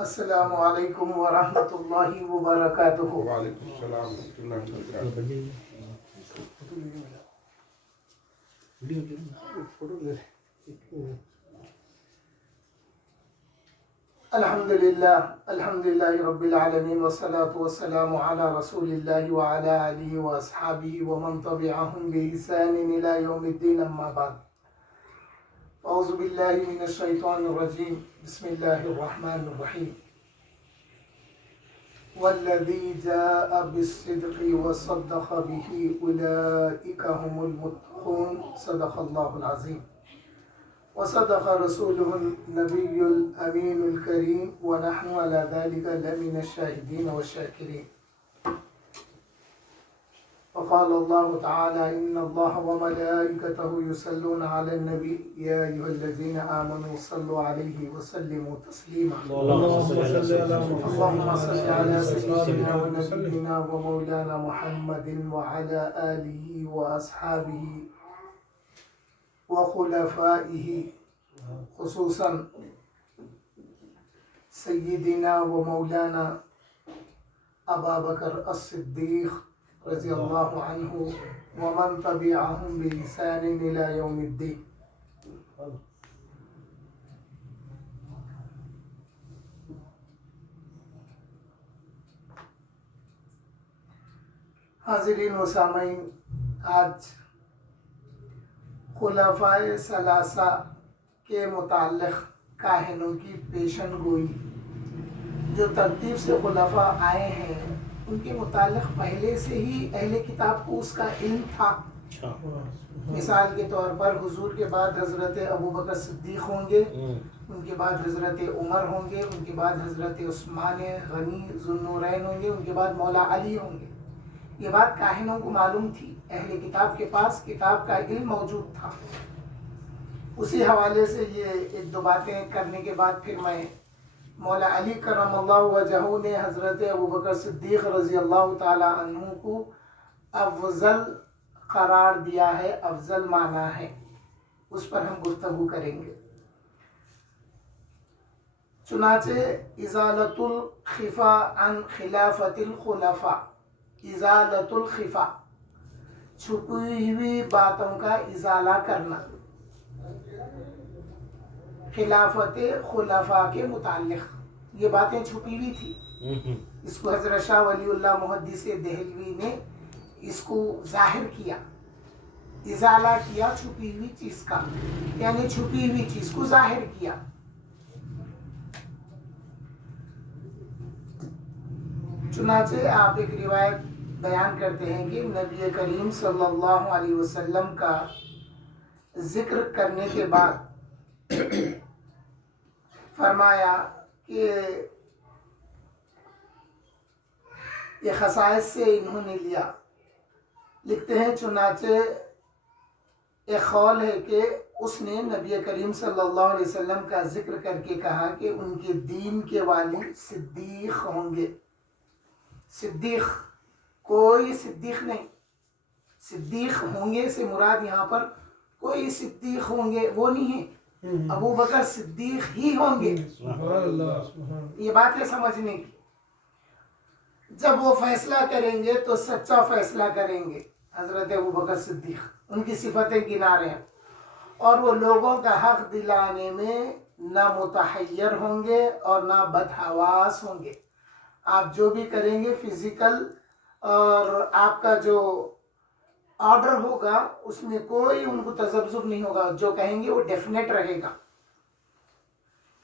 السلام علیکم ورحمۃ اللہ وبرکاتہ۔ وعلیکم السلام ورحمۃ اللہ وبرکاتہ۔ الحمد للہ رب العالمین والصلاة والسلام علی رسول اللہ وعلی آلہ واصحابہ ومن تبعہم بإحسان الی یوم الدین، اما بعد۔ اعوذ باللہ من الشیطان الرجیم، بسم اللہ الرحمن الرحیم۔ والذی جاء بالصدق وصدق به اولئک هم المتقون، صدق اللہ العظیم۔ وصدق رسوله النبی الامین الکریم، ونحن على ذلك لمن الشاہدین والشاکرین۔ وقال اللہ تعالی ان اللہ وملائکته یصلون علی النبی یا ایھا الذین آمنوا صلوا علیہ وسلموا تسلیما۔ اللهم صل على سيدنا ونبينا ومولانا محمد وعلى آله وأصحابه وخلفائه، خصوصا سيدنا ومولانا أبا بكر الصديق رضي الله عنه ومن تبعهم بإحسان إلى يوم الدين۔ حاضرین و سامعین، آج خلفائے ثلاثہ کے متعلق کاہنوں کی پیشن گوئی، جو ترتیب سے خلفاء آئے ہیں ان کے متعلق پہلے سے ہی اہل کتاب کو اس کا علم تھا۔ مثال کے طور پر حضور کے بعد حضرت ابوبکر صدیق ہوں گے، ان کے بعد حضرت عمر ہوں گے، ان کے بعد حضرت عثمان غنی ذو النورین ہوں گے، ان کے بعد مولا علی ہوں گے۔ یہ بات کاہنوں کو معلوم تھی، اہل کتاب کے پاس کتاب کا علم موجود تھا۔ اسی حوالے سے یہ ایک دو باتیں کرنے کے بعد پھر میں مولا علی کرم اللہ وجہہ نے حضرت ابوبکر صدیق رضی اللہ تعالی عنہ کو افضل قرار دیا ہے، افضل معنی ہے، اس پر ہم گفتگو کریں گے۔ چنانچہ ازالت الخفا عن خلافت الخلفاء، ازالت الخفا، چھپی ہوئی باتوں کا ازالہ کرنا خلافت خلفاء کے متعلق۔ یہ باتیں چھپی ہوئی تھی، اس کو حضرت شاہ ولی اللہ محدث دہلوی نے اس کو ظاہر کیا، ازالہ کیا چھپی ہوئی چیز کا، یعنی چھپی ہوئی چیز کو ظاہر کیا۔ چنانچہ آپ ایک روایت بیان کرتے ہیں کہ نبی کریم صلی اللہ علیہ وسلم کا ذکر کرنے کے بعد فرمایا کہ یہ خصائص سے انہوں نے لیا۔ لکھتے ہیں چنانچہ ایک قول ہے کہ اس نے نبی کریم صلی اللہ علیہ وسلم کا ذکر کر کے کہا کہ ان کے دین کے والی صدیق ہوں گے۔ صدیق، کوئی صدیق نہیں، صدیق ہوں گے سے مراد یہاں پر کوئی صدیق ہوں گے وہ نہیں ہے، ابو بکر صدیق ہی ہوں گے۔ یہ بات ہے سمجھنے کی۔ جب وہ فیصلہ کریں گے تو سچا فیصلہ کریں گے، حضرت ابو بکر صدیق، ان کی صفتیں گنا رہے ہیں، اور وہ لوگوں کا حق دلانے میں نہ متحیر ہوں گے اور نہ بدحواس ہوں گے۔ آپ جو بھی کریں گے فزیکل اور آپ کا جو آرڈر ہوگا اس میں کوئی ان کو تذبذب نہیں ہوگا، جو کہیں گے وہ ڈیفینیٹ رہے گا۔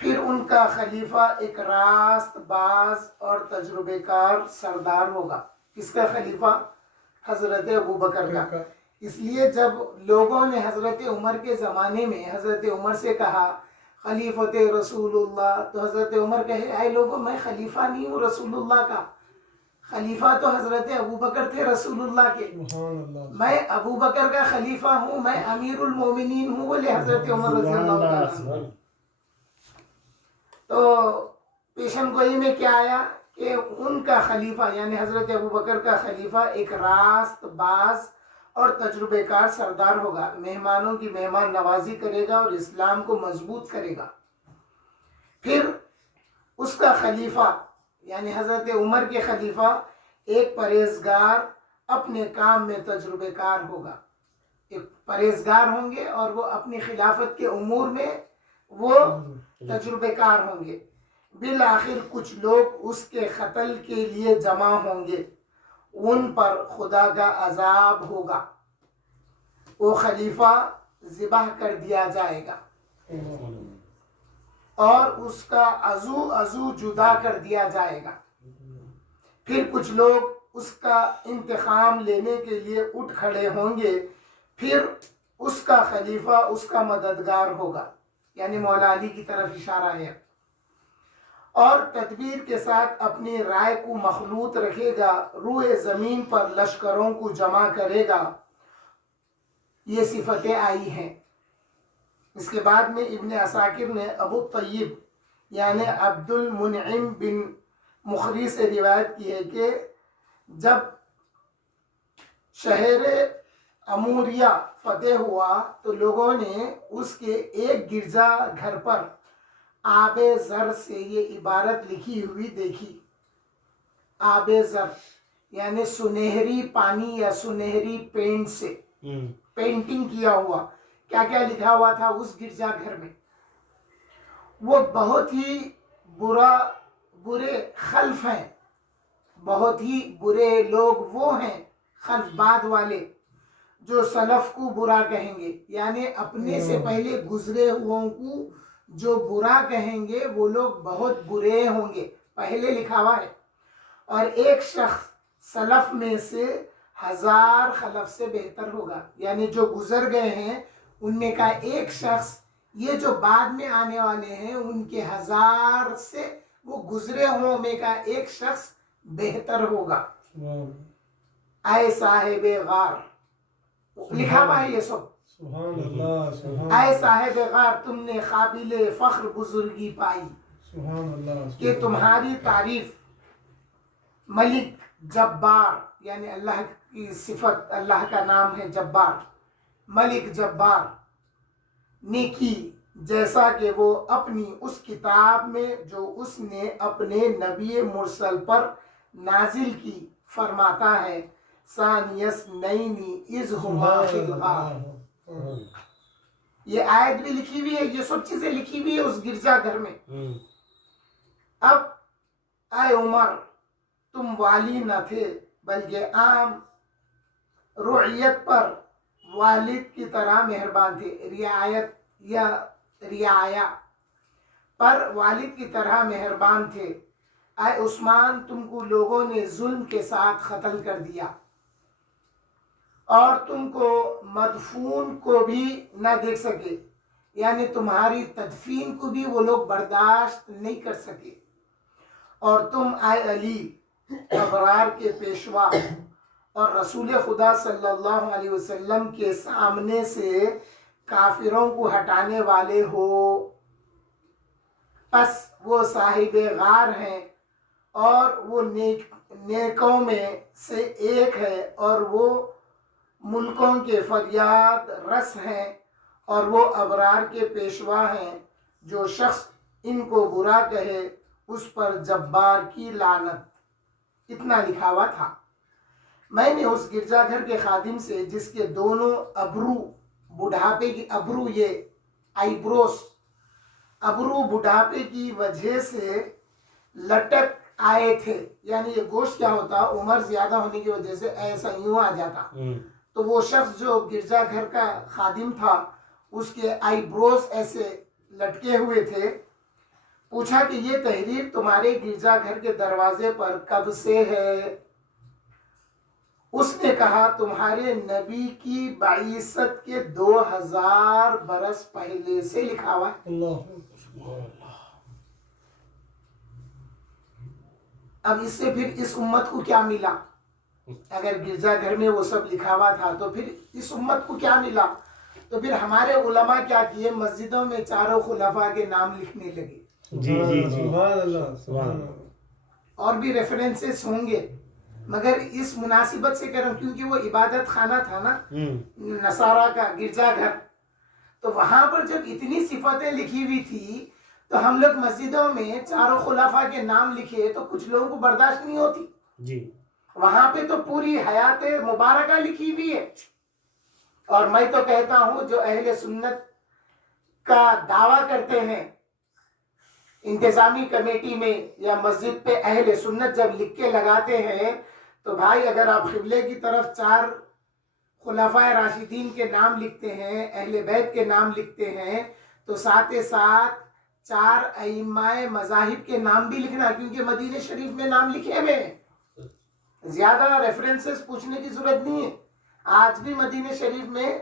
پھر ان کا خلیفہ ایک راست باز اور تجربے کار سردار ہوگا۔ کس کا خلیفہ؟ حضرت ابو بکر کا۔ اس لیے جب لوگوں نے حضرت عمر کے زمانے میں حضرت عمر سے کہا خلیفت رسول اللہ، تو حضرت عمر کہے اے لوگوں، میں خلیفہ نہیں ہوں رسول اللہ کا، خلیفہ تو حضرت ابو بکر تھے رسول اللہ کے، میں ابو بکر کا خلیفہ ہوں، میں امیر المومنین ہوں، بولے حضرت عمر رضی اللہ تعالیٰ۔ تو پیشن گوئی میں کیا آیا کہ ان کا خلیفہ یعنی حضرت ابو بکر کا خلیفہ ایک راست باز اور تجربے کار سردار ہوگا، مہمانوں کی مہمان نوازی کرے گا اور اسلام کو مضبوط کرے گا۔ پھر اس اس کا خلیفہ یعنی حضرت عمر کے خلیفہ ایک پرہیزگار اپنے کام میں تجربے کار ہوگا. ایک پرہیزگار ہوں گے اور وہ اپنی خلافت کے امور میں وہ تجربے کار ہوں گے. بالآخر کچھ لوگ اس کے قتل کے لیے جمع ہوں گے، ان پر خدا کا عذاب ہوگا. وہ خلیفہ ذبح کر دیا جائے گا اور اس کا عضو جدا کر دیا جائے گا. پھر کچھ لوگ اس کا انتقام لینے کے لیے اٹھ کھڑے ہوں گے، پھر اس کا خلیفہ اس کا مددگار ہوگا، یعنی مولا علی کی طرف اشارہ ہے، اور تدبیر کے ساتھ اپنی رائے کو مخلوط رکھے گا، روئے زمین پر لشکروں کو جمع کرے گا. یہ صفتیں آئی ہیں. اس کے بعد میں ابن عساکر نے ابو طیب یعنی عبد المنعم بن مخری سے روایت کی ہے کہ جب شہر اموریہ فتح ہوا تو لوگوں نے اس کے ایک گرجا گھر پر آب زر سے یہ عبارت لکھی ہوئی دیکھی. آب زر یعنی سنہری پانی یا سنہری پینٹ سے پینٹنگ کیا ہوا. کیا کیا لکھا ہوا تھا اس گرجا گھر میں؟ وہ بہت ہی برے خلف ہیں، بہت ہی برے لوگ وہ ہیں خلف بعد والے جو سلف کو برا کہیں گے، یعنی اپنے سے پہلے گزرے ہوئوں کو جو برا کہیں گے وہ لوگ بہت برے ہوں گے. پہلے لکھا ہوا ہے. اور ایک شخص سلف میں سے 1000 خلف سے بہتر ہوگا، یعنی جو گزر گئے ہیں ان میں کا ایک شخص یہ جو بعد میں آنے والے ہیں ان کے 1000 سے وہ گزرے ہوں میں کا ایک شخص بہتر ہوگا. اے صاحب غار، لکھا ہوا ہے یہ سب. سبحان اللہ. اے صاحب غار، تم نے قابل فخر بزرگی پائی سبحان اللہ. کہ تمہاری تعریف ملک جبار، یعنی اللہ کی صفت، اللہ کا نام ہے جبار، ملک جبار نے کی، جیسا کہ وہ اپنی اس کتاب میں جو اس نے اپنے نبی مرسل پر نازل کی فرماتا ہے، ثانیس نینی اذ ہما فی الغار. یہ آیت بھی لکھی ہوئی ہے، یہ سب چیزیں لکھی ہوئی ہے اس گرجا گھر میں. اب اے عمر، تم والی نہ تھے بلکہ عام رعیت پر والد کی طرح مہربان تھے. رعایت یا رعایا پر والد کی طرح مہربان تھے. اے عثمان، تم کو لوگوں نے ظلم کے ساتھ قتل کر دیا اور تم کو مدفون کو بھی نہ دیکھ سکے، یعنی تمہاری تدفین کو بھی وہ لوگ برداشت نہیں کر سکے. اور تم اے علی، ابرار کے پیشوا اور رسول خدا صلی اللہ علیہ وسلم کے سامنے سے کافروں کو ہٹانے والے ہو. پس وہ صاحب غار ہیں اور وہ نیکوں میں سے ایک ہے، اور وہ ملکوں کے فریاد رس ہیں، اور وہ ابرار کے پیشوا ہیں. جو شخص ان کو برا کہے اس پر جبار کی لعنت. اتنا لکھا ہوا تھا. میں نے اس گرجا گھر کے خادم سے جس کے دونوں ابرو بڑھاپے کی ابرو یہ آئیبروس ابرو بڑھاپے کی وجہ سے لٹک آئے تھے، یعنی یہ گوشت کیا ہوتا، عمر زیادہ ہونے کی وجہ سے ایسا یوں آ جاتا. تو وہ شخص جو گرجا گھر کا خادم تھا اس کے آئی بروز ایسے لٹکے ہوئے تھے. پوچھا کہ یہ تحریر تمہارے گرجا گھر کے دروازے پر کب سے ہے؟ اس نے کہا تمہارے نبی کی بعثت کے 2000 برس پہلے سے لکھا ہوا ہے. اب اس سے پھر اس امت کو کیا ملا؟ اگر گرجا گھر میں وہ سب لکھا ہوا تھا تو پھر اس امت کو کیا ملا؟ تو پھر ہمارے علماء کیا کیے، مسجدوں میں چاروں خلفاء کے نام لکھنے لگے. سبحان اللہ. سبحان اللہ. اور بھی ریفرنسز ہوں گے مگر اس مناسبت سے کہہ رہا ہوں کیونکہ وہ عبادت خانہ تھا نا نصارہ کا گرجا گھر. تو وہاں پر جب اتنی صفتیں لکھی ہوئی تھی تو ہم لوگ مسجدوں میں چاروں خلفاء کے نام لکھے تو کچھ لوگوں کو برداشت نہیں ہوتی. جی وہاں پہ تو پوری حیات مبارکہ لکھی ہوئی ہے. اور میں تو کہتا ہوں جو اہل سنت کا دعویٰ کرتے ہیں انتظامی کمیٹی میں یا مسجد پہ اہل سنت جب لکھ کے لگاتے ہیں تو بھائی اگر آپ قبلے کی طرف 4 خلفائے راشدین کے نام لکھتے ہیں، اہل بیت کے نام لکھتے ہیں، تو ساتھ ساتھ 4 ائمہ مذاہب کے نام بھی لکھنا، کیونکہ مدینہ شریف میں نام لکھے ہوئے ہیں. زیادہ ریفرنسز پوچھنے کی ضرورت نہیں ہے. آج بھی مدینہ شریف میں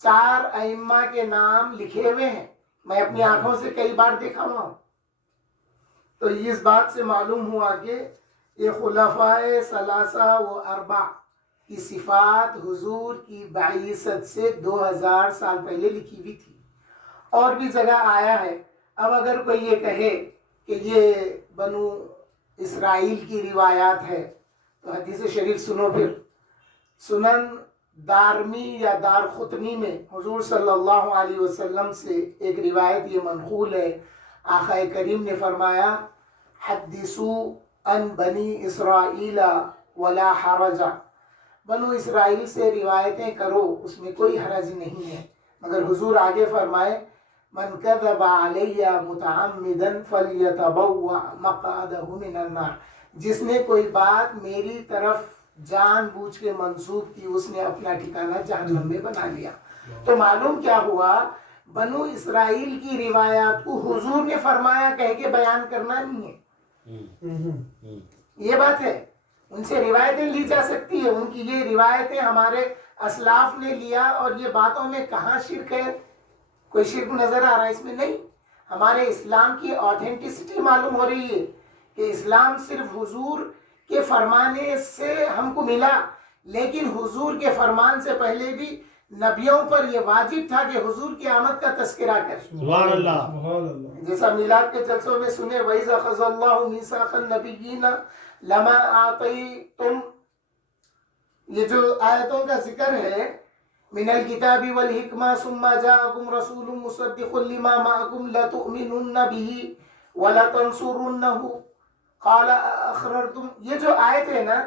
4 ائمہ کے نام لکھے ہوئے ہیں. میں اپنی آنکھوں سے کئی بار دیکھا ہوا ہوں. تو اس بات سے معلوم ہوا کہ یہ خلفائے ثلاثہ و اربع کی صفات حضور کی بعثت سے 2000 سال پہلے لکھی ہوئی تھی. اور بھی جگہ آیا ہے. اب اگر کوئی یہ کہے کہ یہ بنو اسرائیل کی روایات ہے تو حدیث شریف سنو پھر. سنن دارمی یا دار خطنی میں حضور صلی اللہ علیہ وسلم سے ایک روایت یہ منقول ہے. آقا کریم نے فرمایا حدثوا عن بنی اسرائیل ولا حرج. بنو اسرائیل سے روایتیں کرو، اس میں کوئی حرج نہیں ہے. مگر حضور آگے فرمائے من کذب علی متعمدا فلیتبوأ مقعدہ من النار. جس نے کوئی بات میری طرف جان بوجھ کے منسوب کی اس نے اپنا ٹھکانہ جہنم میں بنا لیا. تو معلوم کیا ہوا، بنو اسرائیل کی روایات کو حضور نے فرمایا کہہ کے بیان کرنا نہیں ہے. یہ بات ہے. ان سے روایتیں لی جا سکتی ہے، ان کی یہ روایتیں ہمارے اسلاف نے لیا، اور یہ باتوں میں کہاں شرک ہے؟ کوئی شرک نظر آ رہا ہے اس میں؟ نہیں. ہمارے اسلام کی آتھینٹسٹی معلوم ہو رہی ہے کہ اسلام صرف حضور کے فرمانے سے ہم کو ملا، لیکن حضور کے فرمان سے پہلے بھی نبیوں پر یہ واجب تھا کہ حضور کی آمد کا تذکرہ کریں. سبحان اللہ. سبحان اللہ. جیسا میلاد کے جلسوں میں سنے وَإِذَا أَخَذَ اللَّهُ مِيثَاقَ النَّبِيِّينَ لَمَا آتَيْتُمْ، یہ جو آیتوں کا ذکر ہے من الکتاب والحکمہ ثم جاءکم رسول مصدق لما معکم لتؤمنن به ولتنصرنه قال اقررتم، یہ جو آیت ہے نا،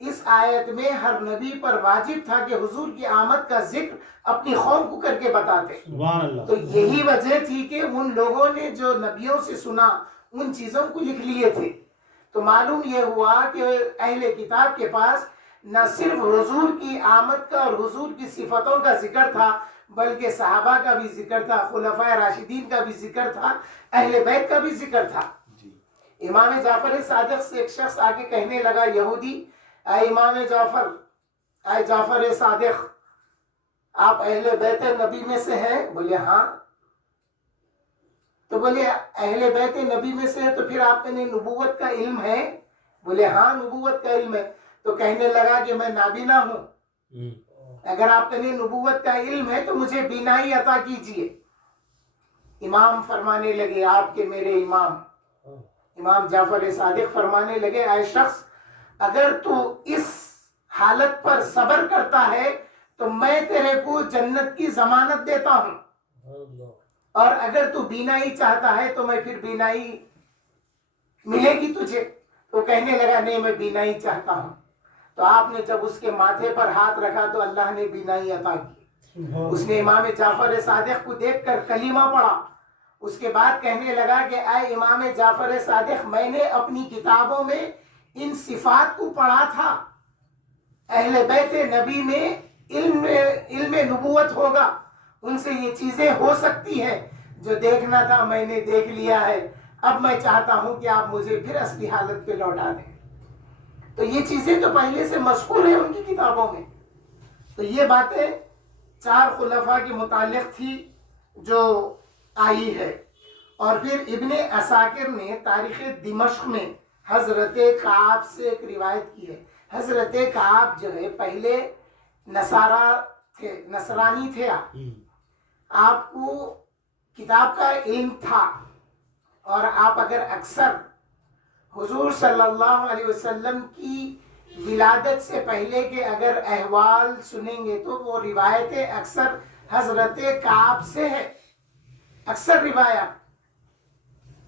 اس آیت میں ہر نبی پر واجب تھا کہ حضور کی آمد کا ذکر اپنی قوم کو کر کے بتاتے. سبحان اللہ. تو یہی وجہ تھی کہ ان لوگوں نے جو نبیوں سے سنا ان چیزوں کو لکھ لیے تھے. تو معلوم یہ ہوا کہ اہل کتاب کے پاس نہ صرف حضور کی آمد کا اور حضور کی صفتوں کا ذکر تھا، بلکہ صحابہ کا بھی ذکر تھا، خلفائے راشدین کا بھی ذکر تھا، اہل بیت کا بھی ذکر تھا. امام جعفر صادق سے ایک شخص آ کے کہنے لگا، یہودی، اے امام جعفر، اے جعفر صادق، آپ اہل بیت نبی میں سے ہیں؟ بولے ہاں. تو بولے اہل بیت نبی میں سے ہے تو پھر آپ کے نبوت کا علم ہے؟ بولے ہاں نبوت کا علم ہے. تو کہنے لگا کہ میں نابینا ہوں، اگر آپ کے نبوت کا علم ہے تو مجھے بینائی عطا کیجئے. امام فرمانے لگے، آپ کے میرے امام جعفر صادق فرمانے لگے، اے شخص، اگر تو اس حالت پر صبر کرتا ہے تو میں تیرے کو جنت کی ضمانت دیتا ہوں، اور اگر تو بینائی چاہتا ہے تو میں پھر بینائی ملے گی تجھے. تو کہنے لگا نہیں میں بینائی چاہتا ہوں. تو آپ نے جب اس کے ماتھے پر ہاتھ رکھا تو اللہ نے بینائی عطا کی. اس نے امام جعفر صادق کو دیکھ کر کلمہ پڑھا. اس کے بعد کہنے لگا کہ اے امام جعفر صادق، میں نے اپنی کتابوں میں ان صفات کو پڑھا تھا، اہل بیت نبی میں علم نبوت ہوگا، ان سے یہ چیزیں ہو سکتی ہیں، جو دیکھنا تھا میں نے دیکھ لیا ہے. اب میں چاہتا ہوں کہ آپ مجھے پھر اصلی حالت پہ لوٹا دیں. تو یہ چیزیں تو پہلے سے مذکور ہیں ان کی کتابوں میں. تو یہ باتیں 4 خلفاء کے متعلق تھی جو آئی ہے. اور پھر ابن عساکر نے تاریخ دمشق میں حضرت کعب سے ایک روایت کی ہے. حضرت کعب جو ہے پہلے نصرانی تھے. آپ کو کتاب کا علم تھا، اور آپ اگر اکثر حضور صلی اللہ علیہ وسلم کی ولادت سے پہلے کے اگر احوال سنیں گے تو وہ روایتیں اکثر حضرت کعب سے ہے، اکثر روایات.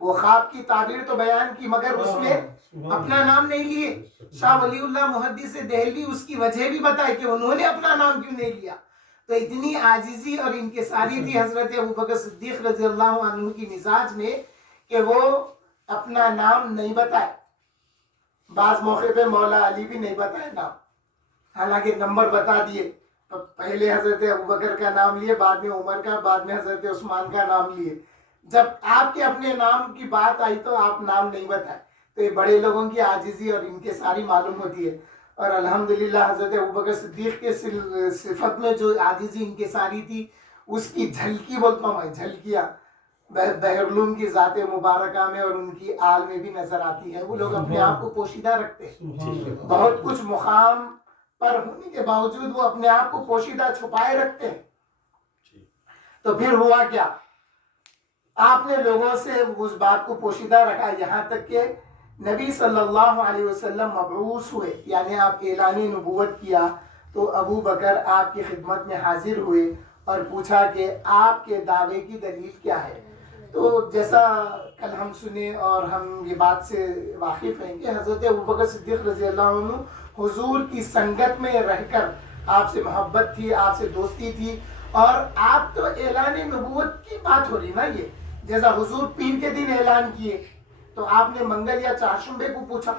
وہ خواب کی تعبیر تو بیان کی مگر اس میں اپنا نام نہیں لیے. شاہ ولی اللہ محدث دہلوی اس کی وجہ بھی بتائے کہ انہوں نے اپنا نام کیوں نہیں لیا. تو اتنی عاجزی اور انکساری تھی حضرت ابوبکر صدیق رضی اللہ عنہ کی مزاج میں کہ وہ اپنا نام نہیں بتائے. بعض موقع پہ مولا علی بھی نہیں بتائے نام، حالانکہ نمبر بتا دیے. پہلے حضرت ابوبکر کا نام لیے، بعد میں عمر کا، بعد میں حضرت عثمان کا نام لیے. جب آپ کے اپنے نام کی بات آئی تو آپ نام نہیں بتائے. تو یہ بڑے لوگوں کی عاجزی اور انکساری معلوم ہوتی ہے. اور الحمدللہ حضرت ابوبکر صدیق کے صفت میں جو عاجزی انکساری تھی اس کی جھلکی بولتا ہوں میں، جھلکیاں بحرالعلوم کی ذات مبارکہ میں اور ان کی آل میں بھی نظر آتی ہے. وہ لوگ اپنے آپ کو پوشیدہ رکھتے ہیں، بہت کچھ مقام پر ہونے کے باوجود وہ اپنے آپ کو پوشیدہ چھپائے رکھتے ہیں. تو پھر ہوا کیا؟ آپ نے لوگوں سے اس بات کو پوشیدہ رکھا یہاں تک کہ نبی صلی اللہ علیہ وسلم مبعوث ہوئے، یعنی آپ اعلان نبوت کیا تو ابو بکر آپ کی خدمت میں حاضر ہوئے اور پوچھا کہ آپ کے دعوے کی دلیل کیا ہے. تو جیسا کل ہم سنے اور ہم یہ بات سے واقف ہیں کہ حضرت ابوبکر صدیق رضی اللہ عنہ حضور کی سنگت میں رہ کر آپ سے محبت تھی، آپ سے دوستی تھی. اور آپ تو اعلان نبوت کی بات ہو رہی نا، یہ جیسا حضور پیر کے دن اعلان کیے تو آپ نے منگل یا چہارشنبے کو پوچھا.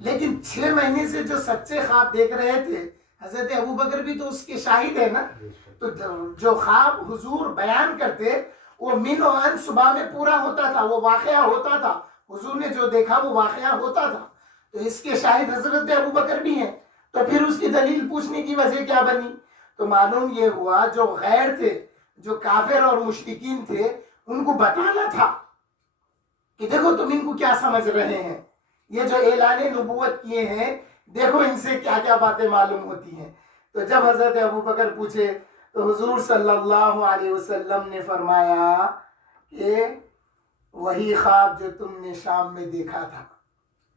لیکن 6 مہینے سے جو سچے خواب دیکھ رہے تھے حضرت ابوبکر بھی تو اس کے شاہد ہے نا. تو جو خواب حضور بیان کرتے وہ من و عن صبح میں پورا ہوتا تھا، وہ واقعہ ہوتا تھا. حضور نے جو دیکھا وہ واقعہ ہوتا تھا. تو اس کے شاہد حضرت ابوبکر بھی ہیں. تو پھر اس کی دلیل پوچھنے کی وجہ کیا بنی؟ تو معلوم یہ ہوا جو غیر تھے، جو کافر اور مشرکین تھے، ان کو بتانا تھا کہ دیکھو تم ان کو کیا سمجھ رہے ہیں، یہ جو اعلان نبوت کیے ہیں دیکھو ان سے کیا کیا باتیں معلوم ہوتی ہیں. تو جب حضرت ابوبکر پوچھے تو حضور صلی اللہ علیہ وسلم نے فرمایا کہ وہی خواب جو تم نے شام میں دیکھا تھا.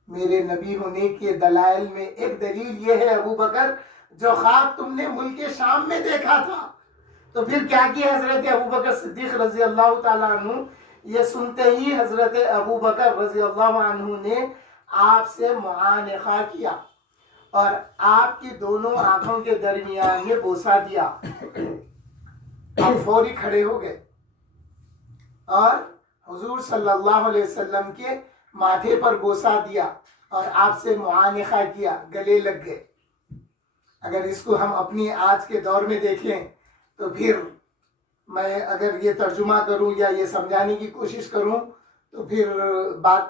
میرے نبی ہونے کے دلائل میں ایک دلیل یہ ہے ابوبکر، جو خواب تم نے ملک شام میں دیکھا تھا. تو پھر کیا کیا حضرت ابوبکر صدیق رضی اللہ تعالیٰ عنہ؟ یہ سنتے ہی حضرت ابوبکر رضی اللہ عنہ نے آپ سے معانقہ کیا اور آپ کی دونوں آنکھوں کے درمیان میں بوسہ دیا. آپ فوری کھڑے ہو گئے اور حضور صلی اللہ علیہ وسلم کے ماتھے پر بوسہ دیا اور آپ سے معانقہ کیا، گلے لگ گئے. اگر اس کو ہم اپنی آج کے دور میں دیکھیں تو پھر میں اگر یہ ترجمہ کروں یا یہ سمجھانے کی کوشش کروں تو پھر بات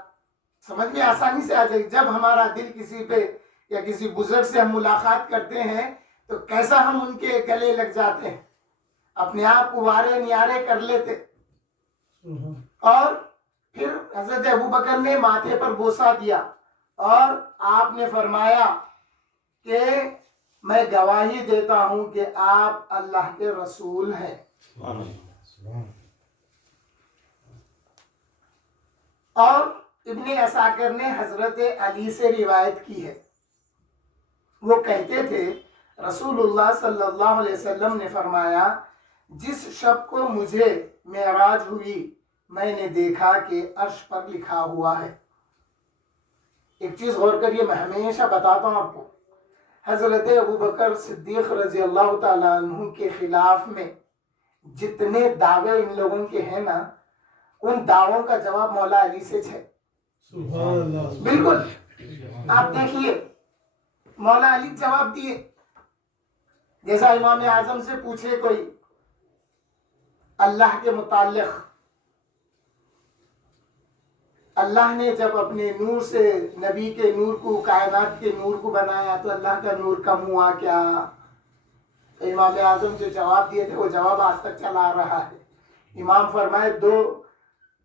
سمجھ میں آسانی سے آ جائے. جب ہمارا دل کسی پہ یا کسی بزرگ سے ہم ملاقات کرتے ہیں تو کیسا ہم ان کے گلے لگ جاتے ہیں، اپنے آپ کو وارے نیارے کر لیتے. اور پھر حضرت ابوبکر نے ماتھے پر بوسہ دیا اور آپ نے فرمایا کہ میں گواہی دیتا ہوں کہ آپ اللہ کے رسول ہیں. اور ابن عساکر نے حضرت علی سے روایت کی ہے، وہ کہتے تھے رسول اللہ صلی اللہ علیہ وسلم نے فرمایا جس شب کو مجھے معراج ہوئی میں نے دیکھا کہ عرش پر لکھا ہوا ہے. ایک چیز غور کریے، میں ہمیشہ بتاتا ہوں آپ کو، حضرت ابوبکر صدیق رضی اللہ تعالیٰ عنہ کے خلاف میں جتنے دعوے ان لوگوں کے ہیں نا، ان دعووں کا جواب مولا علی سے ہے. سبحان اللہ. بالکل آپ دیکھیے مولا علی جواب دیے. جیسا امام اعظم سے پوچھے کوئی اللہ کے متعلق، اللہ نے جب اپنے نور سے نبی کے نور کو، کائنات کے نور کو بنایا تو اللہ کا نور کم ہوا کیا؟ تو امام اعظم جو جواب دیے تھے وہ جواب آج تک چلا آ رہا ہے. امام فرمائے 2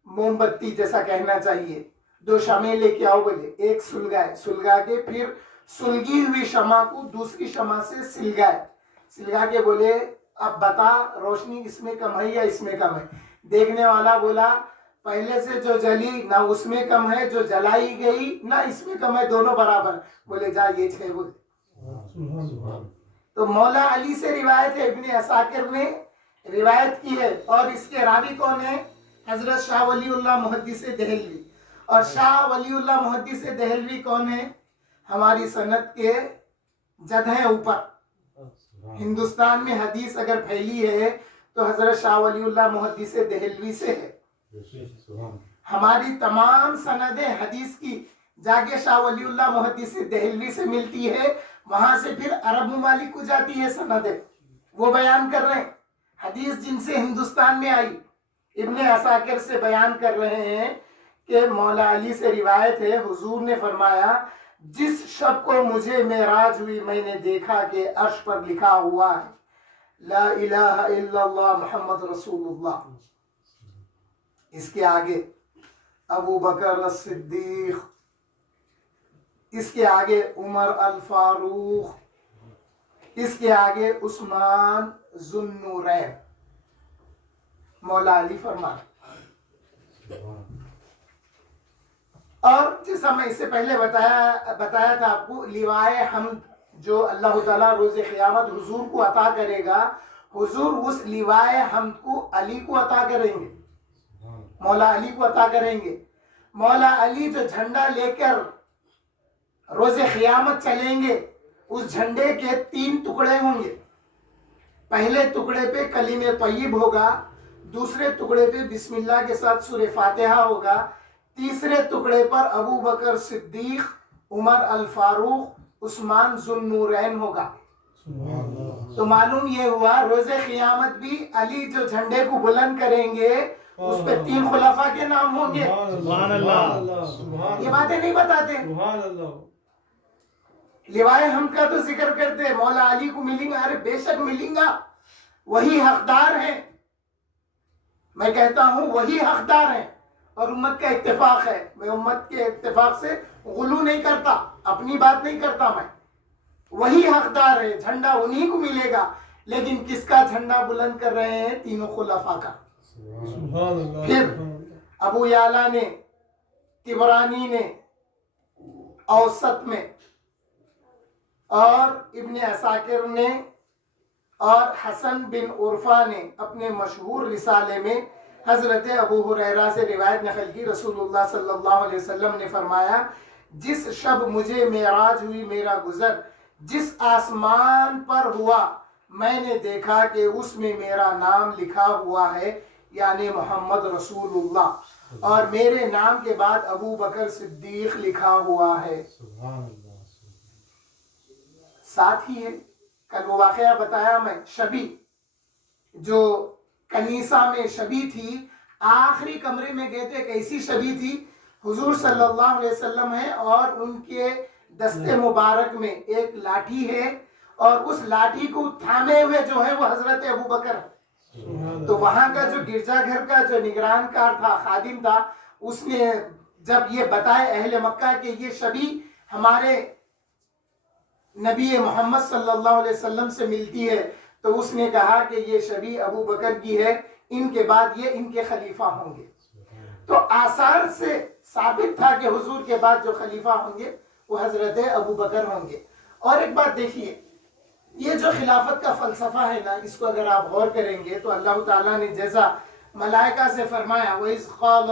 موم بتی جیسا کہنا چاہیے، 2 شمع لے کے آؤ بولے، ایک سلگائے، سلگا کے پھر سلگی ہوئی شمع کو دوسری شمع سے سلگائے، سلگا کے بولے اب بتا روشنی اس میں کم ہے یا اس میں کم ہے؟ دیکھنے والا بولا پہلے سے جو جلی نہ اس میں کم ہے، جو جلائی گئی نہ اس میں کم ہے، دونوں برابر. بولے جا یہ 6 بولے. تو مولا علی سے روایت ہے، ابن عساکر نے روایت کی ہے. اور اس کے راوی کون ہے؟ حضرت شاہ ولی اللہ محدث دہلوی. اور شاہ ولی اللہ محدث دہلوی کون ہے؟ ہماری سنت کے جد ہیں اوپر. ہندوستان میں حدیث اگر پھیلی ہے تو حضرت شاہ ولی اللہ محدث دہلوی سے ہے. ہماری تمام سندیں حدیث کی جا کے شاہ ولی اللہ محدث دہلوی سے ملتی ہے. وہاں سے پھر عرب ممالک کو جاتی ہے سندیں. وہ بیان کر رہے ہیں حدیث جن سے ہندوستان میں آئی. ابن عساکر سے بیان کر رہے ہیں کہ مولا علی سے روایت ہے حضور نے فرمایا جس شب کو مجھے معراج ہوئی میں نے دیکھا کہ عرش پر لکھا ہوا ہے لا الہ الا اللہ محمد رسول اللہ. اس کے آگے ابو بکر الصدیق، اس کے آگے عمر الفاروق، اس کے آگے عثمان ذو النورین. مولا علی فرمایا. اور جیسا میں اس سے پہلے بتایا تھا آپ کو، لیوائے حمد جو اللہ تعالیٰ روز قیامت حضور کو عطا کرے گا، حضور اس لیوائے حمد کو علی کو عطا کریں گے، مولا علی کو عطا کریں گے. مولا علی جو جھنڈا لے کر روز قیامت چلیں گے، اس جھنڈے کے 3 ٹکڑے ہوں گے. پہلے ٹکڑے پہ کلیم طیب ہوگا، دوسرے ٹکڑے پہ بسم اللہ کے ساتھ سورہ فاتحہ ہوگا، تیسرے ٹکڑے پر ابو بکر صدیق، عمر الفاروق، عثمان ذو النورین ہوگا. تو معلوم یہ ہوا روز قیامت بھی علی جو جھنڈے کو بلند کریں گے اس پہ 3 خلفاء کے نام ہوں گے. سبحان اللہ. یہ باتیں نہیں بتاتے. سبحان اللہ. لیوائے ہم کا تو ذکر کرتے مولا علی کو ملیں گا. ارے بے شک ملیں گا، وہی حقدار ہیں. میں کہتا ہوں وہی حقدار ہیں اور امت کا اتفاق ہے. میں امت کے اتفاق سے غلو نہیں کرتا، اپنی بات نہیں کرتا. میں وہی حقدار ہے، جھنڈا انہی کو ملے گا. لیکن کس کا جھنڈا بلند کر رہے ہیں؟ 3 خلفاء کا. سبحان اللہ. پھر ابو یعلا نے، طبرانی نے اوسط میں، اور ابن عساکر نے، اور حسن بن عرفہ نے اپنے مشہور رسالے میں حضرت ابو ہریرہ سے روایت نقل کی. رسول اللہ صلی اللہ علیہ وسلم نے فرمایا جس شب مجھے معراج ہوئی، میرا گزر جس آسمان پر ہوا، میں نے دیکھا کہ اس میں میرا نام لکھا ہوا ہے، یعنی محمد رسول اللہ، اور میرے نام کے بعد ابو بکر صدیق لکھا ہوا ہے. ساتھ ہی ہے کل وہ واقعہ بتایا میں، شبی جو کنیسہ میں شبی تھی، آخری کمرے میں گئے تھے. ایک ایسی شبی تھی، حضور صلی اللہ علیہ وسلم ہے اور ان کے دستے مبارک میں ایک لاٹھی ہے، اور اس لاٹھی کو تھامے ہوئے جو ہے وہ حضرت ابو بکر. تو وہاں کا جو گرجا گھر کا جو نگران کار تھا، خادم تھا، اس نے جب یہ بتائے اہل مکہ کہ یہ شبی ہمارے نبی محمد صلی اللہ علیہ وسلم سے ملتی ہے، تو اس نے کہا کہ یہ شبی ابو بکر کی ہے، ان کے بعد یہ ان کے خلیفہ ہوں گے. تو آثار سے ثابت تھا کہ حضور کے بعد جو خلیفہ ہوں گے وہ حضرت ابو بکر ہوں گے. اور ایک بات دیکھیے، یہ جو خلافت کا فلسفہ ہے نا، اس کو اگر آپ غور کریں گے تو اللہ تعالیٰ نے جیسا ملائکہ سے فرمایا وَإِذْ قَالَ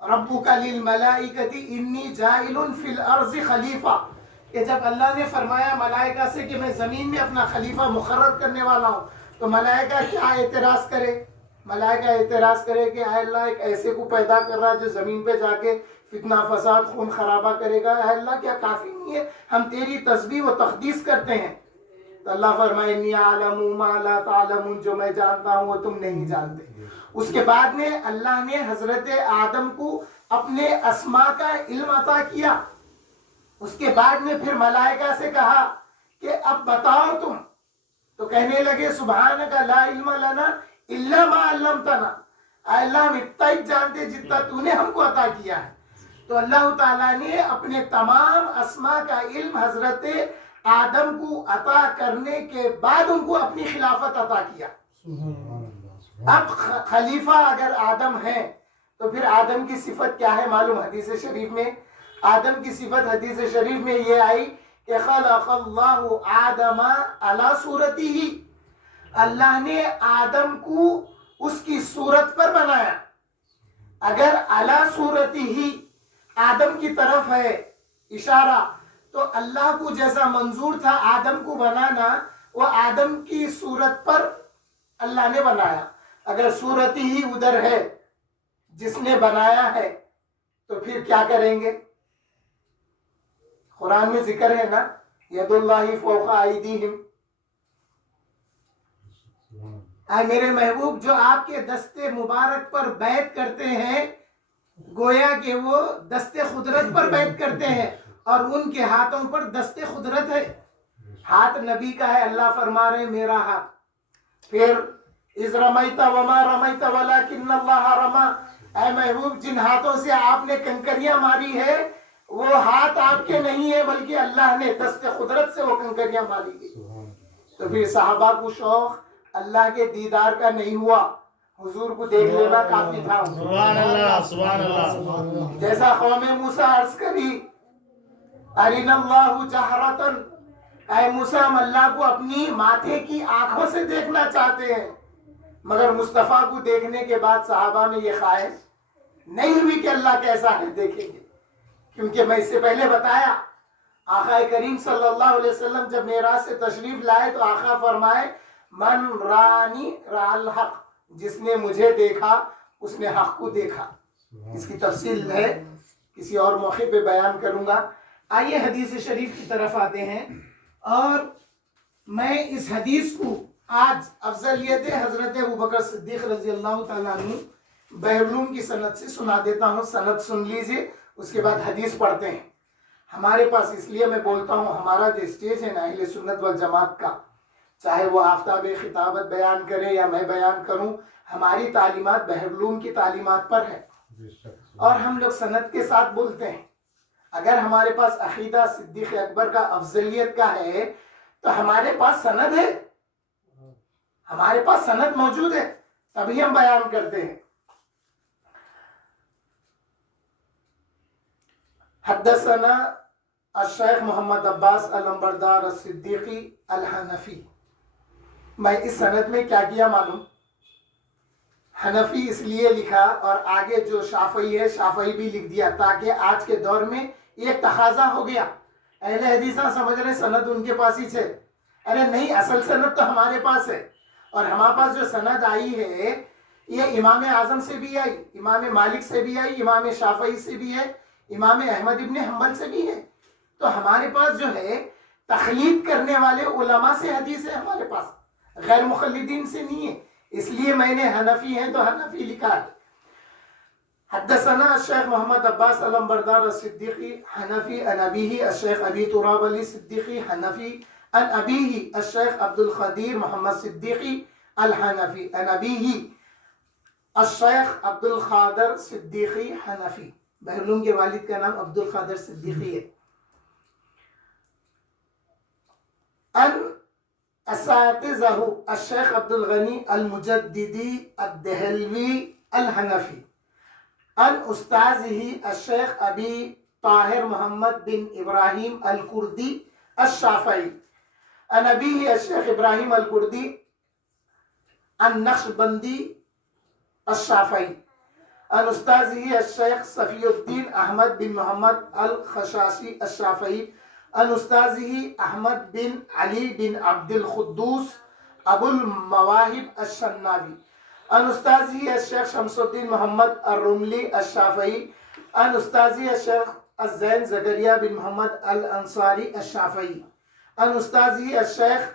رَبُّكَ لِلْمَلَائِكَةِ إِنِّي جَاعِلٌ فِي الْأَرْضِ خلیفہ، کہ جب اللہ نے فرمایا ملائکہ سے کہ میں زمین میں اپنا خلیفہ مقرر کرنے والا ہوں، تو ملائکہ کیا اعتراض کرے؟ ملائکہ اعتراض کرے کہ اے اللہ ایک ایسے کو پیدا کر رہا جو زمین پہ جا کے فتنہ فساد خون خرابہ کرے گا، اے اللہ کیا کافی نہیں ہے؟ ہم تیری تسبیح و تقدیس کرتے ہیں. تو اللہ فرمائے انی اعلم ما لا تعلمون، جو میں جانتا ہوں وہ تم نہیں جانتے. اس کے بعد میں اللہ نے حضرت آدم کو اپنے اسماء کا علم عطا کیا. اس کے بعد میں پھر ملائکہ سے کہا کہ اب بتاؤ تم، تو کہنے لگے سبحانک لا علم لنا الا ما علمتنا، اے اللہ ہم اتنا ہی جانتے جتنا تو نے ہم کو عطا کیا ہے. تو اللہ تعالیٰ نے اپنے تمام اسماء کا علم حضرت آدم کو عطا کرنے کے بعد ان کو اپنی خلافت عطا کیا. اب خلیفہ اگر آدم ہے تو پھر آدم کی صفت کیا ہے معلوم؟ حدیث شریف میں آدم کی صفت حدیث شریف میں یہ آئی کہ خلق اللہ آدم علی صورتہ، اللہ نے آدم کو اس کی صورت پر بنایا. اگر اعلیٰ صورتی ہی آدم کی طرف ہے اشارہ، تو اللہ کو جیسا منظور تھا آدم کو بنانا، وہ آدم کی صورت پر اللہ نے بنایا. اگر صورت ہی ادھر ہے جس نے بنایا ہے تو پھر کیا کریں گے؟ قرآن میں ذکر ہے نا، ید اللہ فوق ایدیہم. اے میرے محبوب، جو آپ کے دستے مبارک پر بیعت کرتے ہیں گویا کہ وہ دستے قدرت پر بیعت کرتے ہیں، اور ان کے ہاتھوں پر دستے قدرت ہے. ہاتھ نبی کا ہے، اللہ فرما رہے میرا ہاتھ. پھر اذ رمیت وما رمیت ولکن اللہ رما. اے محبوب، جن ہاتھوں سے آپ نے کنکریاں ماری ہے وہ ہاتھ آپ کے نہیں ہے، بلکہ اللہ نے دست قدرت سے وہ کنکریاں ماری گئی. تو پھر صحابہ کو شوق اللہ کے دیدار کا نہیں ہوا، حضور کو دیکھ لینا کافی تھا. سبحان اللہ سبحان اللہ. جیسا قوم موسیٰ عرض کری ارنا اللہ جہرتن، اے موسیٰ ہم اللہ کو اپنی ماتھے کی آنکھوں سے دیکھنا چاہتے ہیں. مگر مصطفیٰ کو دیکھنے کے بعد صحابہ میں یہ خواہش نہیں ہوئی کہ اللہ کیسا ہے دیکھیں گے، کیونکہ میں اس سے پہلے بتایا آقا کریم صلی اللہ علیہ وسلم جب معراج سے تشریف لائے تو آقا فرمائے من رانی را الحق، جس نے مجھے دیکھا اس نے حق کو دیکھا. اس کی تفصیل ہے کسی اور موقع پہ بیان کروں گا. آئیے حدیث شریف کی طرف آتے ہیں، اور میں اس حدیث کو آج افضلیت حضرت ابوبکر صدیق رضی اللہ تعالیٰ عنہ بحرالعلوم کی سند سے سنا دیتا ہوں. سند سن لیجئے، اس کے بعد حدیث پڑھتے ہیں. ہمارے پاس اس لیے میں بولتا ہوں، ہمارا جو اسٹیج ہے نا اہل سنت والجماعت کا، چاہے وہ آفتاب خطابت بیان کرے یا میں بیان کروں، ہماری تعلیمات بحرالعلوم کی تعلیمات پر ہے، اور ہم لوگ سند کے ساتھ بولتے ہیں. اگر ہمارے پاس عقیدہ صدیق اکبر کا افضلیت کا ہے تو ہمارے پاس سند ہے، ہمارے پاس سند موجود ہے، تبھی ہم بیان کرتے ہیں. حدثنا الشیخ محمد عباس علمبردار الصدیقی الحنفی. میں اس سند میں کیا کیا معلوم؟ حنفی اس لیے لکھا اور آگے جو شافعی ہے شافعی بھی لکھ دیا، تاکہ آج کے دور میں ایک تقاضا ہو گیا. اہل حدیثہ سمجھ رہے سند ان کے پاس ہی ہے، ارے نہیں، اصل سند تو ہمارے پاس ہے. اور ہمارے پاس جو سند آئی ہے یہ امام اعظم سے بھی آئی، امام مالک سے بھی آئی، امام شافعی سے بھی ہے، امام احمد ابن حنبل سے بھی ہے. تو ہمارے پاس جو ہے تخلیق کرنے والے علماء سے حدیث ہے، ہمارے پاس غیر مخلدین سے نہیں ہے. اس لیے میں نے حنفی ہے تو حنفی لکھا ہے. حدثنا الشیخ محمد عباس علمبردار الصدیقی حنفی عن ابیہ الشیخ ابی تراب علی صدیقی حنفی عن ابیہ الشیخ عبد القدیر محمد صدیقی الحنفی عن ابیہ الشیخ عبد القادر صدیقی حنفی. بحرالعلوم کے والد کا نام عبد القادر صدیقی ہے. ان اساتذہ الشیخ عبد الغنی المجددی الدہلوی الحنفی ان استاذہ الشیخ ابی طاہر محمد بن ابراہیم الکردی الشافعی ان ابیہ الشیخ ابراہیم الکردی النقشبندی الشافعی ان استاذہ الشیخ صفی الدین احمد بن محمد الخشاشی الشافعی ان استاذہ احمد بن علی بن عبد القدوس ابو المواہب الشناوی ان استاذہ الشیخ شمس الدین محمد الرملی الشافعی ان استاذہ الشیخ الزین زکریا بن محمد الانصاری الشافعی ان استاذہ الشیخ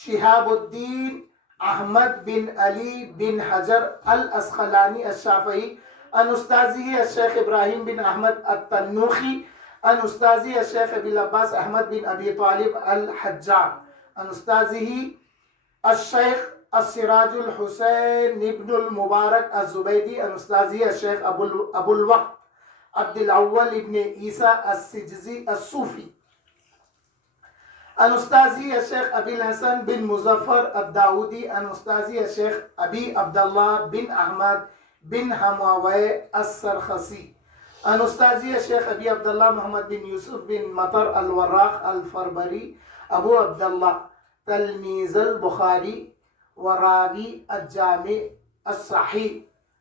شہاب الدین احمد بن علی بن حجر الاسقلانی الشافعی ان استاذہ الشیخ ابراہیم بن احمد التنوخی ان استاذہ الشیخ ابی العباس احمد بن ابی طالب الحجار ان استاذہ الشیخ السراج الحسین ابن المبارک الزبیدی ان استاذہ الشیخ ابو الوقت عبد الاول ابن عیسیٰ السجزی الصوفی ان استاذہ الشیخ ابی الحسن بن مظفر الداودی ان استاذہ الشیخ ابی عبداللہ بن احمد بن حماوی السرخسی ان استاذہ الشیخ ابی عبداللہ محمد بن یوسف بن مطر الوراق الفربری ابو عبداللہ تلمیذ البخاری وراوی الجامع الصحیح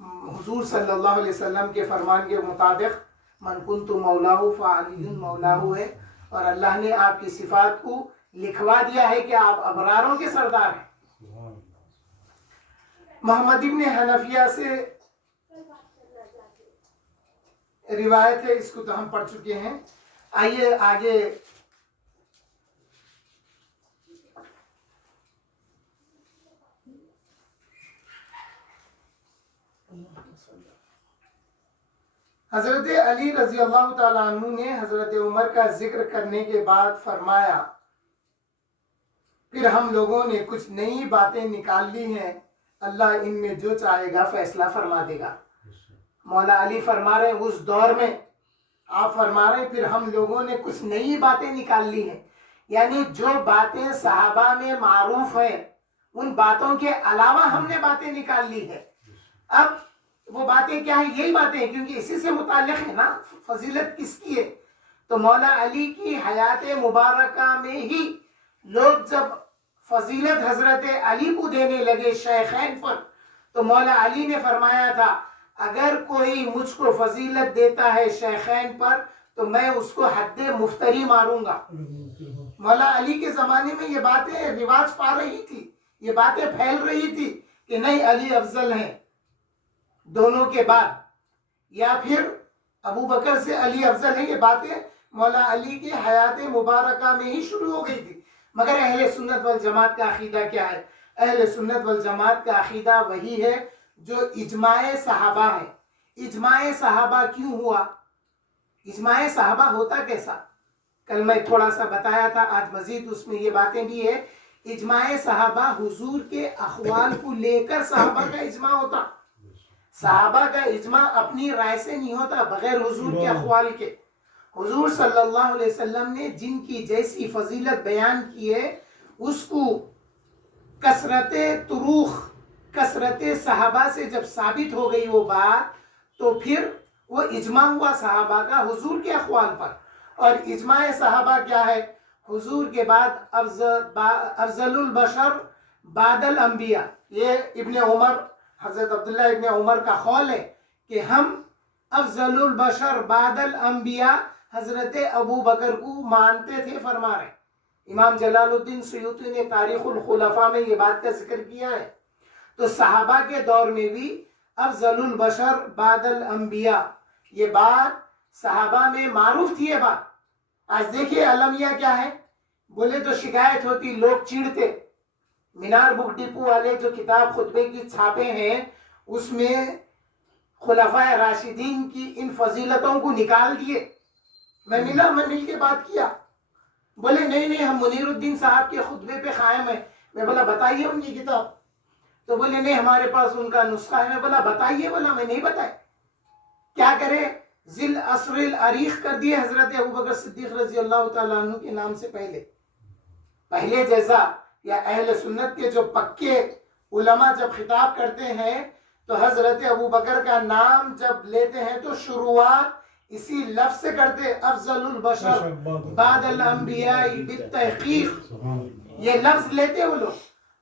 حضور صلی اللہ علیہ وسلم کے فرمان کے مطابق من کنت مولاہ فعلی مولاہ ہے، اور اللہ نے آپ کی صفات کو لکھوا دیا ہے کہ آپ ابراروں کے سردار ہیں۔ محمد ابن حنفیہ سے روایت ہے، اس کو تو ہم پڑھ چکے ہیں۔ آئیے آگے حضرت علی رضی اللہ تعالیٰ عنہ نے حضرت عمر کا ذکر کرنے کے بعد فرمایا، پھر ہم لوگوں نے کچھ نئی باتیں نکال لی ہیں، اللہ ان میں جو چاہے گا فیصلہ فرما دے گا۔ مولا علی فرما رہے ہیں اس دور میں، آپ فرما رہے ہیں پھر ہم لوگوں نے کچھ نئی باتیں نکال لی ہیں، یعنی جو باتیں صحابہ میں معروف ہیں ان باتوں کے علاوہ ہم نے باتیں نکال لی ہیں۔ اب وہ باتیں کیا ہیں؟ یہی باتیں ہیں، کیونکہ اسی سے متعلق ہے نا فضیلت کس کی ہے۔ تو مولا علی کی حیات مبارکہ میں ہی لوگ جب فضیلت حضرت علی کو دینے لگے شیخین پر، تو مولا علی نے فرمایا تھا اگر کوئی مجھ کو فضیلت دیتا ہے شیخین پر تو میں اس کو حد مفتری ماروں گا۔ مولا علی کے زمانے میں یہ باتیں رواج پا رہی تھی، یہ باتیں پھیل رہی تھی کہ نہیں علی افضل ہیں دونوں کے بعد، یا پھر ابو بکر سے علی افضل ہے، یہ باتیں مولا علی کی حیات مبارکہ میں ہی شروع ہو گئی تھی۔ مگر اہل سنت والجماعت کا عقیدہ کیا ہے؟ اہل سنت والجماعت کا عقیدہ وہی ہے جو اجماع صحابہ ہے۔ اجماع صحابہ کیوں ہوا؟ اجماع صحابہ ہوتا کیسا؟ کل میں تھوڑا سا بتایا تھا، آج مزید اس میں یہ باتیں بھی ہے۔ اجماع صحابہ حضور کے اقوال کو لے کر صحابہ کا اجماع ہوتا۔ صحابہ کا اجماع اپنی رائے سے نہیں ہوتا، بغیر حضور کے اقوال کے۔ حضور صلی اللہ علیہ وسلم نے جن کی جیسی فضیلت بیان کی ہے اس کو کثرت طروق، کثرت صحابہ سے جب ثابت ہو گئی وہ بات، تو پھر وہ اجماع ہوا صحابہ کا حضور کے اقوال پر۔ اور اجماع صحابہ کیا ہے؟ حضور کے بعد افضل البشر بعد الانبیاء، یہ ابن عمر، حضرت عبداللہ ابن عمر کا قول ہے کہ ہم افضل البشر بعد الانبیاء حضرت ابو بکر کو مانتے تھے، فرما رہے ہیں۔ امام جلال الدین سیوطی نے تاریخ الخلفاء میں یہ بات کا ذکر کیا ہے۔ تو صحابہ کے دور میں بھی افضل البشر بعد الانبیاء، یہ بات صحابہ میں معروف تھی۔ یہ بات آج دیکھیے المیہ کیا ہے، بولے تو شکایت ہوتی، لوگ چیڑتے۔ مینار بک ڈپو والے جو کتاب خطبے کی چھاپے ہیں اس میں خلفائے راشدین کی ان فضیلتوں کو نکال دیے۔ میں مل کے بات کیا، بولے نہیں ہم منیر الدین صاحب کے خطبے پہ قائم ہیں۔ میں بولا بتائیے ان کی کتاب، تو بولے نہیں ہمارے پاس ان کا نسخہ ہے۔ میں بولا بتائیے، بولا میں نہیں بتائے، کیا کرے؟ ذل عصر العریق کر دیے حضرت ابوبکر صدیق رضی اللہ تعالیٰ عنہ کے نام سے پہلے جیسا۔ یا اہل سنت کے جو پکے علماء جب خطاب کرتے ہیں تو حضرت ابوبکر کا نام جب لیتے ہیں تو شروعات اسی لفظ سے کرتے، افضل البشر بعد الانبیاء بالتحقیق، یہ لفظ لیتے وہ لوگ۔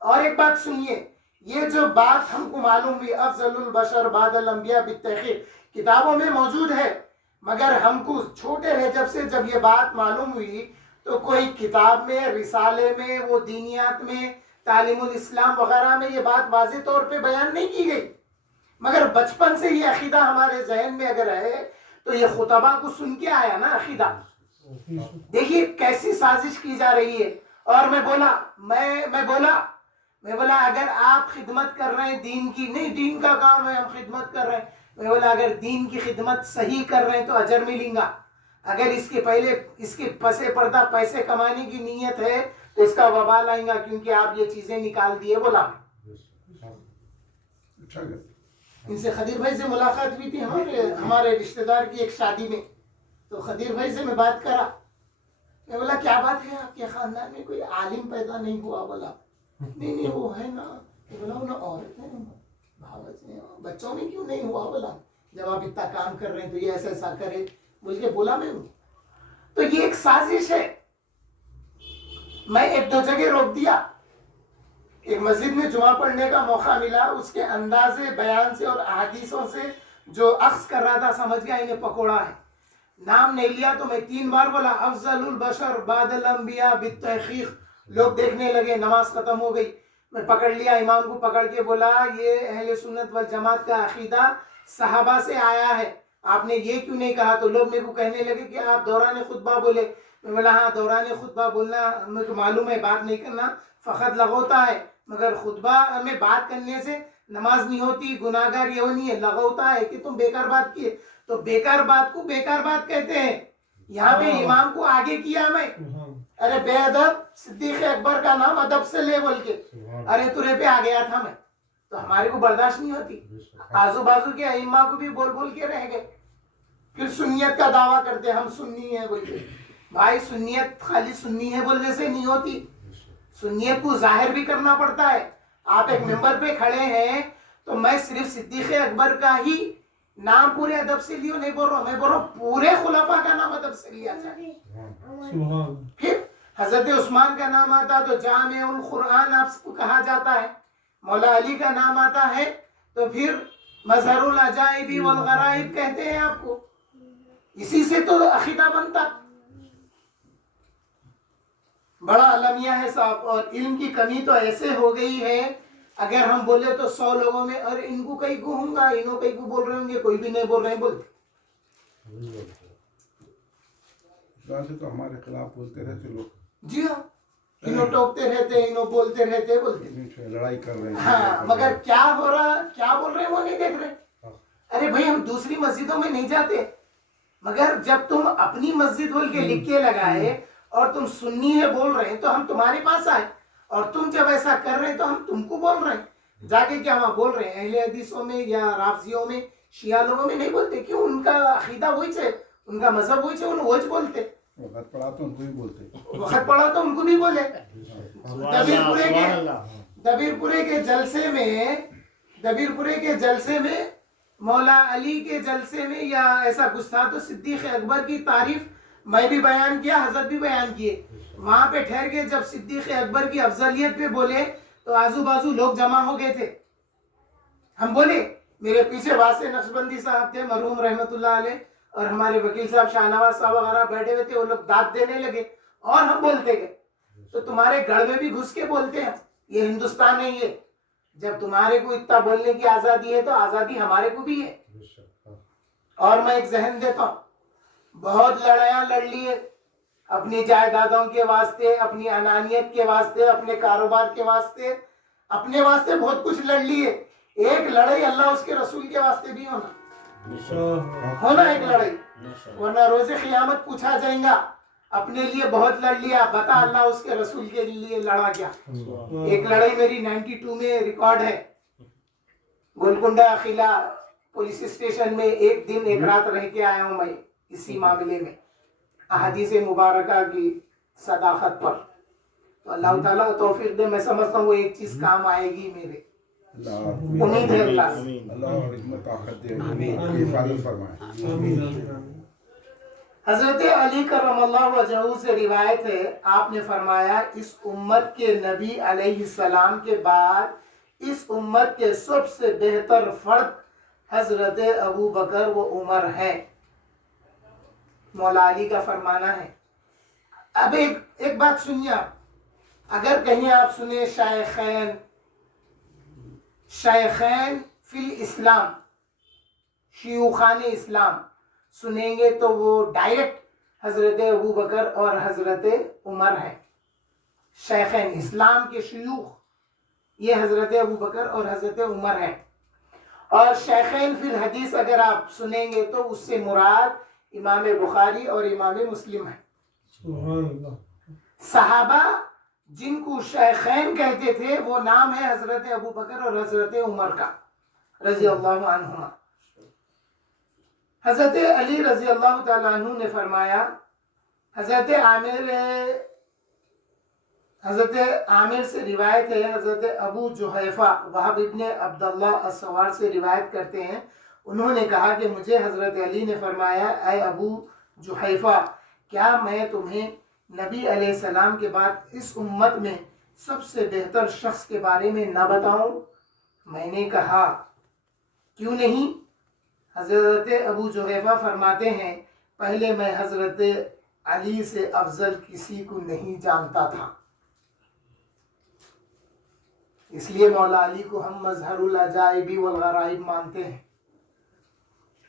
اور ایک بات سنیے، یہ جو بات ہم کو معلوم ہوئی افضل البشر بعد الانبیاء بالتحقیق کتابوں میں موجود ہے، مگر ہم کو چھوٹے رہے جب یہ بات معلوم ہوئی تو کوئی کتاب میں، رسالے میں، وہ دینیات میں، تعلیم الاسلام وغیرہ میں یہ بات واضح طور پہ بیان نہیں کی گئی۔ مگر بچپن سے یہ عقیدہ ہمارے ذہن میں اگر ہے تو یہ خطبہ کو سن کے آیا نا عقیدہ۔ دیکھیے کیسی سازش کی جا رہی ہے۔ اور میں بولا اگر آپ خدمت کر رہے ہیں دین کی، نہیں دین کا کام ہے ہم خدمت کر رہے ہیں، میں بولا اگر دین کی خدمت صحیح کر رہے ہیں تو اجر ملیں گا، اگر اس کے پسے پردہ پیسے کمانے کی نیت ہے تو اس کا وبال آئیں گا، کیونکہ آپ یہ چیزیں نکال دیے۔ بولا ان سے خدیر بھائی سے ملاقات ہوئی تھی ہمارے رشتہ دار کی ایک شادی میں، تو خدیر بھائی سے میں بات کرا، میں بولا کیا بات ہے آپ کے خاندان میں کوئی عالم پیدا نہیں ہوا؟ بولا نہیں وہ ہے نا۔ بولا انہیں عورت ہے بھاوت ہیں، بچوں میں کیوں نہیں ہوا؟ بولا جب آپ اتنا کام کر رہے ہیں تو یہ ایسا کرے بول کے بولا میں ہوں۔ تو یہ ایک سازش ہے۔ میں ایک دو جگہ روک دیا، ایک مسجد میں جمعہ پڑھنے کا موقع ملا، اس کے انداز بیان سے اور احادیثوں سے جو عکس کر رہا تھا سمجھ گیا انہیں پکوڑا ہے. نام نہیں لیا تو میں 3 بار بولا افضل البشر بعد الانبیاء بالتحقیق. لوگ دیکھنے لگے، نماز ختم ہو گئی. میں پکڑ لیا امام کو، پکڑ کے بولا یہ اہل سنت والجماعت کا عقیدہ صحابہ سے آیا ہے، آپ نے یہ کیوں نہیں کہا؟ تو لوگ میرے کو کہنے لگے کہ آپ دوران خطبہ بولے. میں بولا ہاں دوران خطبہ بولنا میرے کو معلوم ہے، بات نہیں کرنا فقط لغوتا ہے، مگر خطبہ میں بات کرنے سے نماز نہیں ہوتی. گناہ گار یہ نہیں ہے، لغوتا ہے کہ تم بیکار بات کیے. تو بیکار بات کو بیکار بات کہتے ہیں. یہاں پہ امام کو آگے کیا میں، ارے بے ادب، صدیق اکبر کا نام ادب سے لے بول کے، ارے ترے پہ آ گیا تھا میں. تو ہمارے کو برداشت نہیں ہوتی. آزو بازو کے ائمہ کو بھی بول بول کے رہ گئے. پھر سنیت کا دعویٰ کرتے ہم سنی ہیں بول کے. بھائی سنیت خالی سنی ہے بولنے سے نہیں ہوتی، سنیت کو ظاہر بھی کرنا پڑتا ہے. آپ ایک ممبر پہ کھڑے ہیں تو میں صرف صدیق اکبر کا ہی نام پورے ادب سے لیو نہیں بول رہا ہوں، میں بول رہا ہوں پورے خلفاء کا نام ادب سے لیا جائے. پھر حضرت عثمان کا نام آتا تو جامع القرآن آپ کو کہا جاتا ہے. مولا علی کا نام آتا ہے تو پھر مظہر العجائب والغرائب کہتے ہیں آپ کو. اسی سے تو عقیدہ بنتا. بڑا المیہ ہے صاحب. اور علم کی کمی تو ایسے ہو گئی ہے، اگر ہم بولے تو 100 لوگوں میں اور ان کو کئی کو ہوں گا، انہوں کئی کو بول رہے ہوں گے، کوئی بھی نہیں بول رہے ہیں بولتے. تو ہمارے خلاف بولتے رہتے لوگ. جی ہاں، انہوں ٹوکتے رہتے، انہوں بولتے رہتے لڑائی کر رہے ہیں. ہاں، مگر کیا ہو رہا، کیا بول رہے ہیں وہ نہیں دیکھ رہے. ارے بھائی ہم دوسری مسجدوں میں نہیں جاتے، مگر جب تم اپنی مسجد بول کے لکھ کے لگائے اور تم سنی ہے بول رہے ہیں تو ہم تمہارے پاس آئے، اور تم جب ایسا کر رہے ہیں تو ہم تم کو بول رہے ہیں. جا کے کیا وہاں بول رہے ہیں اہل حدیثوں میں یا رافضیوں میں، شیعہ لوگوں میں نہیں بولتے. کیوں؟ ان کا عقیدہ وہی سے، ان کا مذہب وہی سے، انہوں وہی بولتے. وقت پڑا تو ان کو ہی بولتے، وقت پڑا تو ان کو نہیں بولے. دبیر پورے کے جلسے میں مولا علی کے جلسے میں یا ایسا گستاخ تو صدیق اکبر کی تعریف میں بھی بیان کیا، حضرت بھی بیان کیے. وہاں پہ ٹھہر کے جب صدیق اکبر کی افضلیت پہ بولے تو آزو بازو لوگ جمع ہو گئے تھے. ہم بولے، میرے پیچھے واسع نقشبندی صاحب تھے مرحوم رحمت اللہ علیہ، اور ہمارے وکیل صاحب شاہ نواز صاحب وغیرہ بیٹھے ہوئے تھے، وہ لوگ داد دینے لگے اور ہم بولتے گئے. تو تمہارے گھر میں بھی گھس کے بولتے ہیں، یہ ہندوستان ہے. یہ جب تمہارے کو اتنا بولنے کی آزادی ہے تو آزادی ہمارے کو بھی ہے. اور میں ایک ذہن دیتا ہوں، بہت لڑائیاں لڑ لیے اپنی جائیدادوں کے واسطے، اپنی انانیت کے واسطے، اپنے کاروبار کے واسطے، اپنے واسطے بہت کچھ لڑ لیے. ایک لڑائی اللہ اس کے رسول کے واسطے بھی ہونا ایک لڑائی، ورنہ روز قیامت پوچھا جائے گا اپنے لیے بہت لڑ لیا، بتا اللہ اس کے رسول کے لیے لڑا کیا. ایک لڑائی میری 92 میں ریکارڈ ہے. گولکنڈہ قلعہ پولیس اسٹیشن میں ایک دن ایک رات رہ کے آیا ہوں میں اسی معاملے میں، احادیث مبارکہ کی صداقت پر. تو اللہ تعالیٰ توفیق دے، میں سمجھتا ہوں وہ ایک چیز کام آئے گی میرے، امید ہے اللہ سے. اللہ اور حکمت طاقت دے، حفاظت فرمائے. حضرت علی کرم اللہ وجہہ سے روایت ہے، آپ نے فرمایا اس امت کے نبی علیہ السلام کے بعد اس امت کے سب سے بہتر فرد حضرت ابو بکر و عمر ہیں. مولا علی کا فرمانا ہے. اب ایک بات سنیے آپ، اگر کہیں آپ سنیں شیخین فی الاسلام، شیوخان اسلام سنیں گے تو وہ ڈائریکٹ حضرت ابو بکر اور حضرت عمر ہیں. شیخین اسلام کے شیوخ یہ حضرت ابو بکر اور حضرت عمر ہیں. اور شیخین فی الحدیث اگر آپ سنیں گے تو اس سے مراد امام بخاری اور امام مسلم ہیں. صحابہ جن کو شیخین کہتے تھے وہ نام ہے حضرت ابو بکر اور حضرت عمر کا رضی اللہ عنہما. حضرت علی رضی اللہ تعالیٰ عنہ نے فرمایا، حضرت عامر سے روایت ہے، حضرت ابو جحیفہ وہب ابن عبداللہ السوار سے روایت کرتے ہیں، انہوں نے کہا کہ مجھے حضرت علی نے فرمایا، اے ابو جحیفہ کیا میں تمہیں نبی علیہ السلام کے بعد اس امت میں سب سے بہتر شخص کے بارے میں نہ بتاؤں؟ میں نے کہا کیوں نہیں؟ حضرت ابو جحیفہ فرماتے ہیں پہلے میں حضرت علی سے افضل کسی کو نہیں جانتا تھا، اس لیے مولا علی کو ہم مظہر العجائب والغرائب مانتے ہیں۔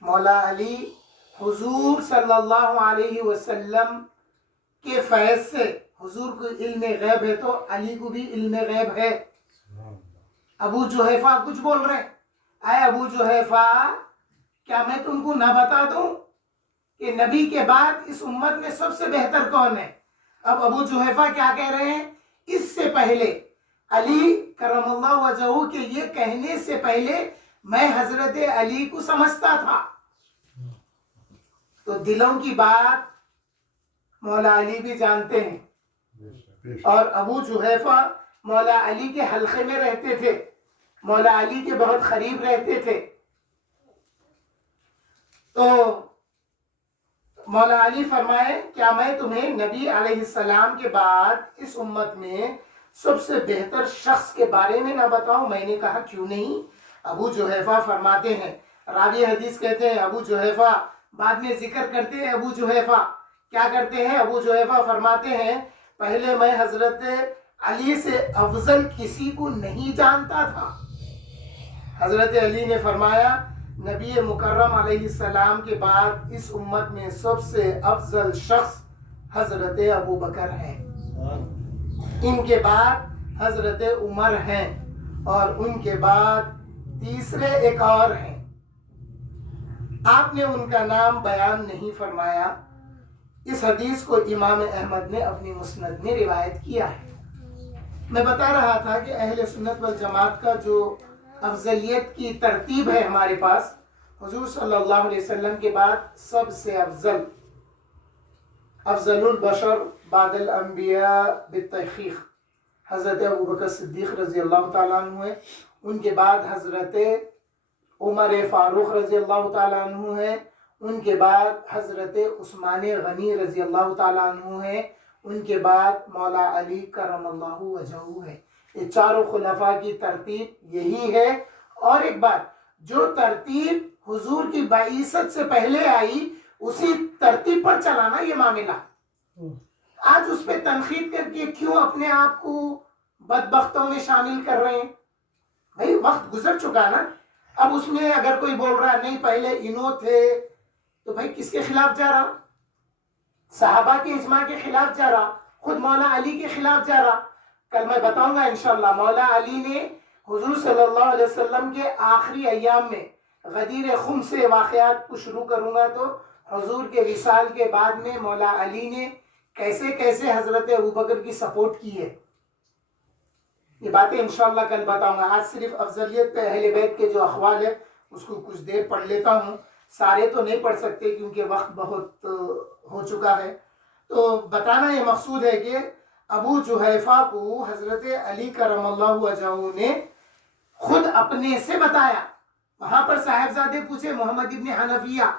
مولا علی حضور صلی اللہ علیہ وسلم کے فیض سے، حضور کو علم غیب ہے تو علی کو بھی علم غیب ہے۔ ابو جحیفہ کچھ بول رہے ہیں، اے ابو جحیفہ کیا میں تم کو نہ بتا دوں کہ نبی کے بعد اس امت میں سب سے بہتر کون ہے؟ اب ابو جحیفہ کیا کہہ رہے ہیں؟ اس سے پہلے علی کرم اللہ وجہہ کے یہ کہنے سے پہلے میں حضرت علی کو سمجھتا تھا۔ تو دلوں کی بات مولا علی بھی جانتے ہیں، اور ابو جحیفہ مولا علی کے حلقے میں رہتے تھے، مولا علی کے بہت قریب رہتے تھے۔ تو مولا علی فرمائے کیا میں تمہیں نبی علیہ السلام کے بعد اس امت میں سب سے بہتر شخص کے بارے میں نہ بتاؤں؟ میں نے کہا کیوں نہیں؟ ابو جحیفہ فرماتے ہیں، راوی حدیث کہتے ہیں ابو جحیفہ بعد میں ذکر کرتے ہیں، ابو جحیفہ کیا کرتے ہیں؟ ابو جحیفہ فرماتے ہیں پہلے میں حضرت علی سے افضل کسی کو نہیں جانتا تھا۔ حضرت علی نے فرمایا نبی مکرم علیہ السلام کے بعد اس امت میں سب سے افضل شخص حضرت ابو بکر ہیں، ان کے بعد حضرت عمر ہیں، اور ان کے بعد تیسرے ایک اور ہیں۔ آپ نے ان کا نام بیان نہیں فرمایا۔ اس حدیث کو امام احمد نے اپنی مسند میں روایت کیا ہے۔ میں بتا رہا تھا کہ اہل سنت والجماعت کا جو افضلیت کی ترتیب ہے ہمارے پاس، حضور صلی اللہ علیہ وسلم کے بعد سب سے افضل البشر بعد الانبیاء بالتحقیق حضرت ابوبکر صدیق رضی اللہ تعالیٰ عنہ ہے، ان کے بعد حضرت عمر فاروق رضی اللہ تعالیٰ عنہ ہے، ان کے بعد حضرت عثمان غنی رضی اللہ تعالیٰ عنہ ہے، ان کے بعد مولا علی کرم اللہ وجہہ ہے۔ یہ چاروں خلفاء کی ترتیب یہی ہے۔ اور ایک بات، جو ترتیب حضور کی بعثت سے پہلے آئی اسی ترتیب پر چلانا یہ معاملہ۔ آج اس پہ تنقید کر کے کیوں اپنے آپ کو بدبختوں میں شامل کر رہے ہیں؟ بھائی وقت گزر چکا نا، اب اس میں اگر کوئی بول رہا نہیں پہلے انہوں تھے، تو بھائی کس کے خلاف جا رہا؟ صحابہ کے اجماع کے خلاف جا رہا، خود مولا علی کے خلاف جا رہا۔ کل میں بتاؤں گا انشاءاللہ مولا علی نے حضور صلی اللہ علیہ وسلم کے آخری ایام میں غدیر خم سے واقعات کو شروع کروں گا، تو حضور کے وصال کے بعد میں مولا علی نے کیسے کیسے حضرت ابوبکر کی سپورٹ کی ہے، یہ باتیں انشاءاللہ کل بتاؤں گا۔ آج صرف افضلیت پہ اہل بیت کے جو اقوال ہے اس کو کچھ دیر پڑھ لیتا ہوں، سارے تو نہیں پڑھ سکتے کیونکہ وقت بہت ہو چکا ہے۔ تو بتانا یہ مقصود ہے کہ ابو جحیفہ کو حضرت علی کرم اللہ وجہہ نے خود اپنے سے بتایا۔ وہاں پر صاحبزادے پوچھے محمد ابن حنفیہ،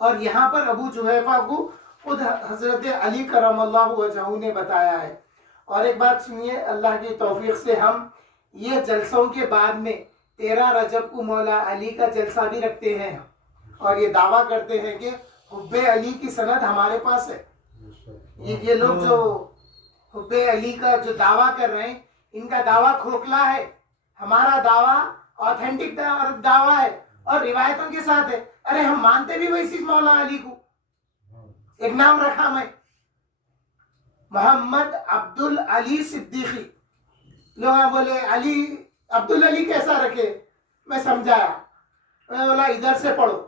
اور یہاں پر ابو جحیفہ کو خود حضرت علی کرم اللہ وجہہ نے بتایا ہے۔ اور ایک بات سنیے، اللہ کی توفیق سے ہم یہ جلسوں کے بعد میں 13 رجب کو مولا علی کا جلسہ بھی رکھتے ہیں، اور یہ دعویٰ کرتے ہیں کہ حب علی کی سند ہمارے پاس ہے۔ یہ لوگ جو حب علی کا جو دعویٰ کر رہے ہیں، ان کا دعویٰ کھوکھلا ہے، ہمارا دعویٰ آتھینٹک دعویٰ ہے اور روایتوں کے ساتھ ہے۔ ارے ہم مانتے بھی ویسی مولا علی کو۔ ایک نام رکھا میں، محمد عبدالعلی صدیقی۔ لوگ بولے علی عبدالعلی کیسا رکھے؟ میں سمجھایا، میں بولا ادھر سے پڑھو،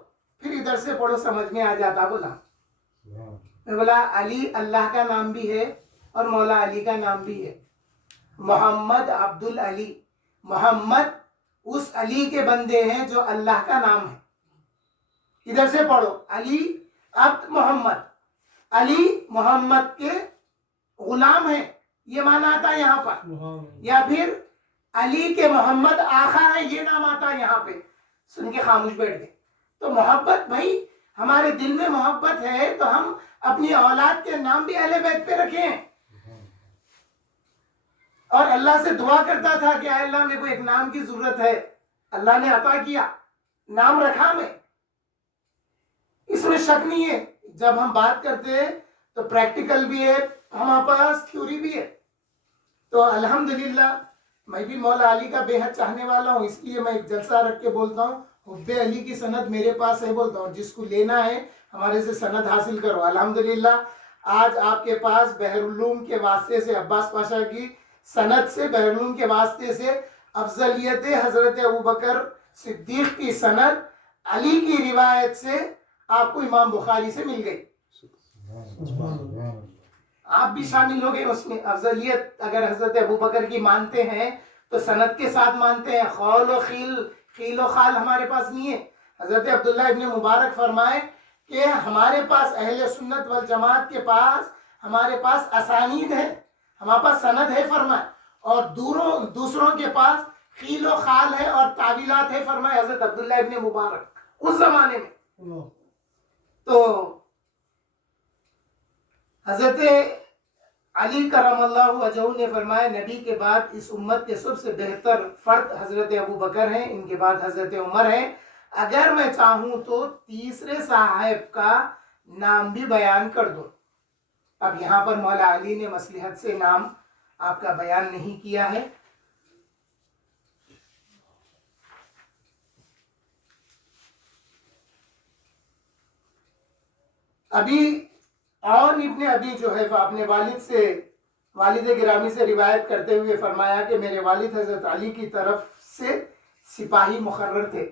پھر ادھر سے پڑھو، سمجھ میں آ جاتا۔ بولا میں بولا علی اللہ کا نام بھی ہے اور مولا علی کا نام بھی ہے۔ محمد عبدالعلی، محمد اس علی کے بندے ہیں جو اللہ کا نام ہے۔ ادھر سے پڑھو، علی عبد محمد، علی محمد کے غلام ہیں، یہ معنی آتا ہے یہاں پر، یا پھر علی کے محمد آقا ہے، یہ نام آتا ہے یہاں پہ۔ سن کے خاموش بیٹھ گئے۔ تو محبت، بھائی ہمارے دل میں محبت ہے تو ہم اپنی اولاد کے نام بھی اہل بیت پہ رکھیں۔ اور اللہ سے دعا کرتا تھا کہ اے اللہ میرے کو ایک نام کی ضرورت ہے، اللہ نے عطا کیا، نام رکھا میں، اس میں شک نہیں ہے۔ جب ہم بات کرتے ہیں تو پریکٹیکل بھی ہے، ہمارے پاس تھیوری بھی ہے۔ تو الحمدللہ میں بھی مولا علی کا بے حد چاہنے والا ہوں، اس لیے میں ایک جلسہ رکھ کے بولتا ہوں حب علی کی سند میرے پاس ہے، بولتا ہوں جس کو لینا ہے ہمارے سے سند حاصل کرو۔ الحمدللہ آج آپ کے پاس بحر العلوم کے واسطے سے، عباس پاشا کی سند سے، بحر العلوم کے واسطے سے افضلیت حضرت ابوبکر صدیق کی سند علی کی روایت سے آپ کو امام بخاری سے مل گئی، آپ بھی شامل ہو گئے اس میں۔ افضلیت اگر حضرت ابوبکر کی مانتے ہیں تو سند کے ساتھ مانتے ہیں، خول و خیل و خال ہمارے پاس نہیں ہے۔ حضرت عبداللہ ابن مبارک فرمائے کہ ہمارے پاس اہل سنت والجماعت کے پاس ہمارے پاس اسانید ہے، ہمارے پاس سند ہے فرمائے، اور دوسروں کے پاس خیل و خال ہے اور تعویلات ہے فرمائے حضرت عبداللہ ابن مبارک اس زمانے میں۔ تو حضرت علی کرم اللہ وجہہ نے فرمایا نبی کے بعد اس امت کے سب سے بہتر فرد حضرت ابوبکر ہیں، ان کے بعد حضرت عمر ہیں، اگر میں چاہوں تو تیسرے صاحب کا نام بھی بیان کر دوں۔ اب یہاں پر مولا علی نے مصلحت سے نام آپ کا بیان نہیں کیا ہے۔ ابھی عون ابن ابی جحیفہ اپنے والد گرامی سے روایت کرتے ہوئے فرمایا کہ میرے والد حضرت علی کی طرف سے سپاہی مقرر تھے،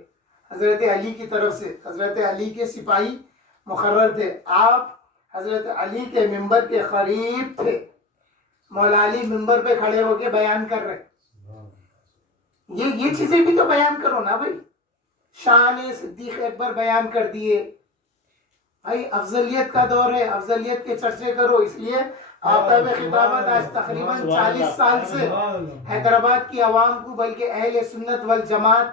حضرت علی کی طرف سے حضرت علی کے سپاہی مقرر تھے، آپ حضرت علی کے ممبر کے قریب تھے، مولا علی ممبر پہ کھڑے ہو کے بیان کر رہے، یہ چیزیں بھی تو بیان کرو نا بھائی، شان صدیق اکبر بیان کر دیے بھائی، افضلیت کا دور ہے، افضلیت کے چرچے کرو، اس لیے آفتاب خطابت آج تقریباً 40 سال سے حیدرآباد کی عوام کو بلکہ اہل سنت والجماعت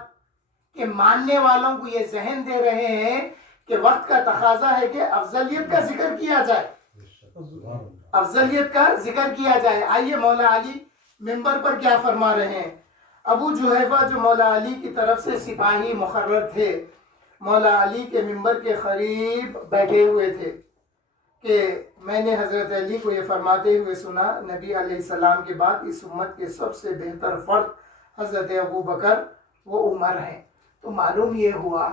کے ماننے والوں کو یہ ذہن دے رہے ہیں کہ وقت کا تقاضا ہے کہ افضلیت کا ذکر کیا جائے، افضلیت کا ذکر کیا جائے۔ آئیے مولا علی ممبر پر کیا فرما رہے ہیں۔ ابو جحیفہ جو مولا علی کی طرف سے سپاہی مقرر تھے، مولا علی کے ممبر کے قریب بیٹھے ہوئے تھے کہ میں نے حضرت علی کو یہ فرماتے ہوئے سنا نبی علیہ السلام کے بعد اس امت کے سب سے بہتر فرد حضرت ابوبکر وہ عمر ہیں۔ تو معلوم یہ ہوا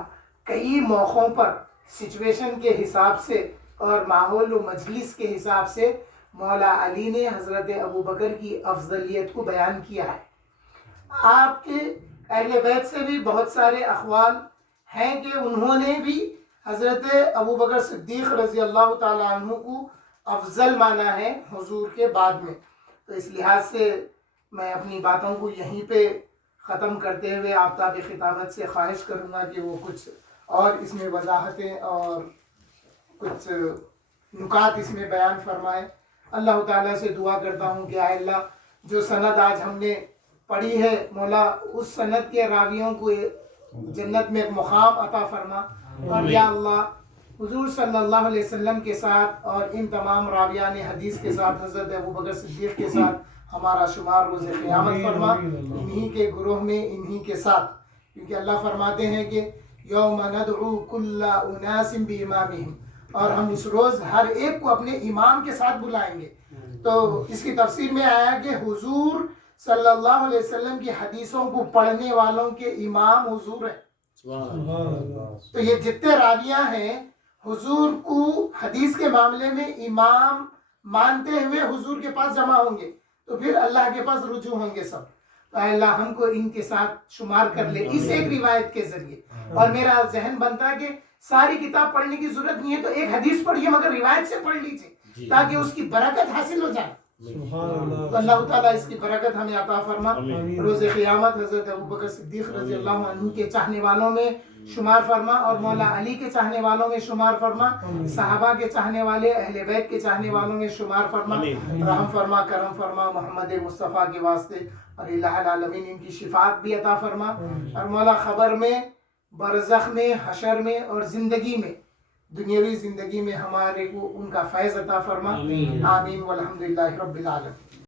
کئی موقعوں پر سچویشن کے حساب سے اور ماحول و مجلس کے حساب سے مولا علی نے حضرت ابوبکر کی افضلیت کو بیان کیا ہے۔ آپ کے اہل بیت سے بھی بہت سارے اقوال ہیں کہ انہوں نے بھی حضرت ابوبکر صدیق رضی اللہ تعالیٰ عنہ کو افضل مانا ہے حضور کے بعد میں۔ تو اس لحاظ سے میں اپنی باتوں کو یہیں پہ ختم کرتے ہوئے آفتاب خطابت سے خواہش کروں گا کہ وہ کچھ اور اس میں وضاحتیں اور کچھ نکات اس میں بیان فرمائے۔ اللہ تعالیٰ سے دعا کرتا ہوں کہ اے اللہ جو سند آج ہم نے پڑھی ہے مولا اس سند کے راویوں کو جنت میں ایک مقام عطا فرما، اور یا اللہ حضور صلی اللہ علیہ وسلم کے ساتھ اور ان تمام راویان حدیث کے ساتھ حضرت ابوبکر صدیق کے ساتھ ہمارا شمار روز قیامت فرما، انہی کے گروہ میں انہی کے ساتھ، کیونکہ اللہ فرماتے ہیں کہ یوم ندعو کل اناس بامامہم، اور ہم اس روز ہر ایک کو اپنے امام کے ساتھ بلائیں گے۔ تو اس کی تفسیر میں آیا کہ حضور صلی اللہ علیہ وسلم کی حدیثوں کو پڑھنے والوں کے امام حضور ہیں۔ تو یہ جتنے راویاں ہیں حضور کو حدیث کے معاملے میں امام مانتے ہوئے حضور کے پاس جمع ہوں گے، تو پھر اللہ کے پاس رجوع ہوں گے سب۔ تو اے اللہ ہم کو ان کے ساتھ شمار کر لے اس ایک روایت کے ذریعے۔ اور میرا ذہن بنتا ہے کہ ساری کتاب پڑھنے کی ضرورت نہیں ہے، تو ایک حدیث پڑھیے مگر روایت سے پڑھ لیجیے تاکہ اس کی برکت حاصل ہو جائے۔ تو اللہ تعالیٰ اس کی برکت ہمیں عطا فرما، روز قیامت حضرت ابوبکر صدیق رضی اللہ عنہ کے چاہنے والوں میں شمار فرما، اور مولا علی کے چاہنے والوں میں شمار فرما، صحابہ کے چاہنے والے اہل بیت کے چاہنے والوں میں شمار فرما، رحم فرما، کرم فرما محمد مصطفیٰ کے واسطے، اور الہ العالمین ان کی شفاعت بھی عطا فرما، اور مولا خبر میں، برزخ میں، حشر میں اور زندگی میں، دنیاوی زندگی میں ہمارے کو ان کا فیض عطا فرما، آمین والحمدللہ رب العالمین۔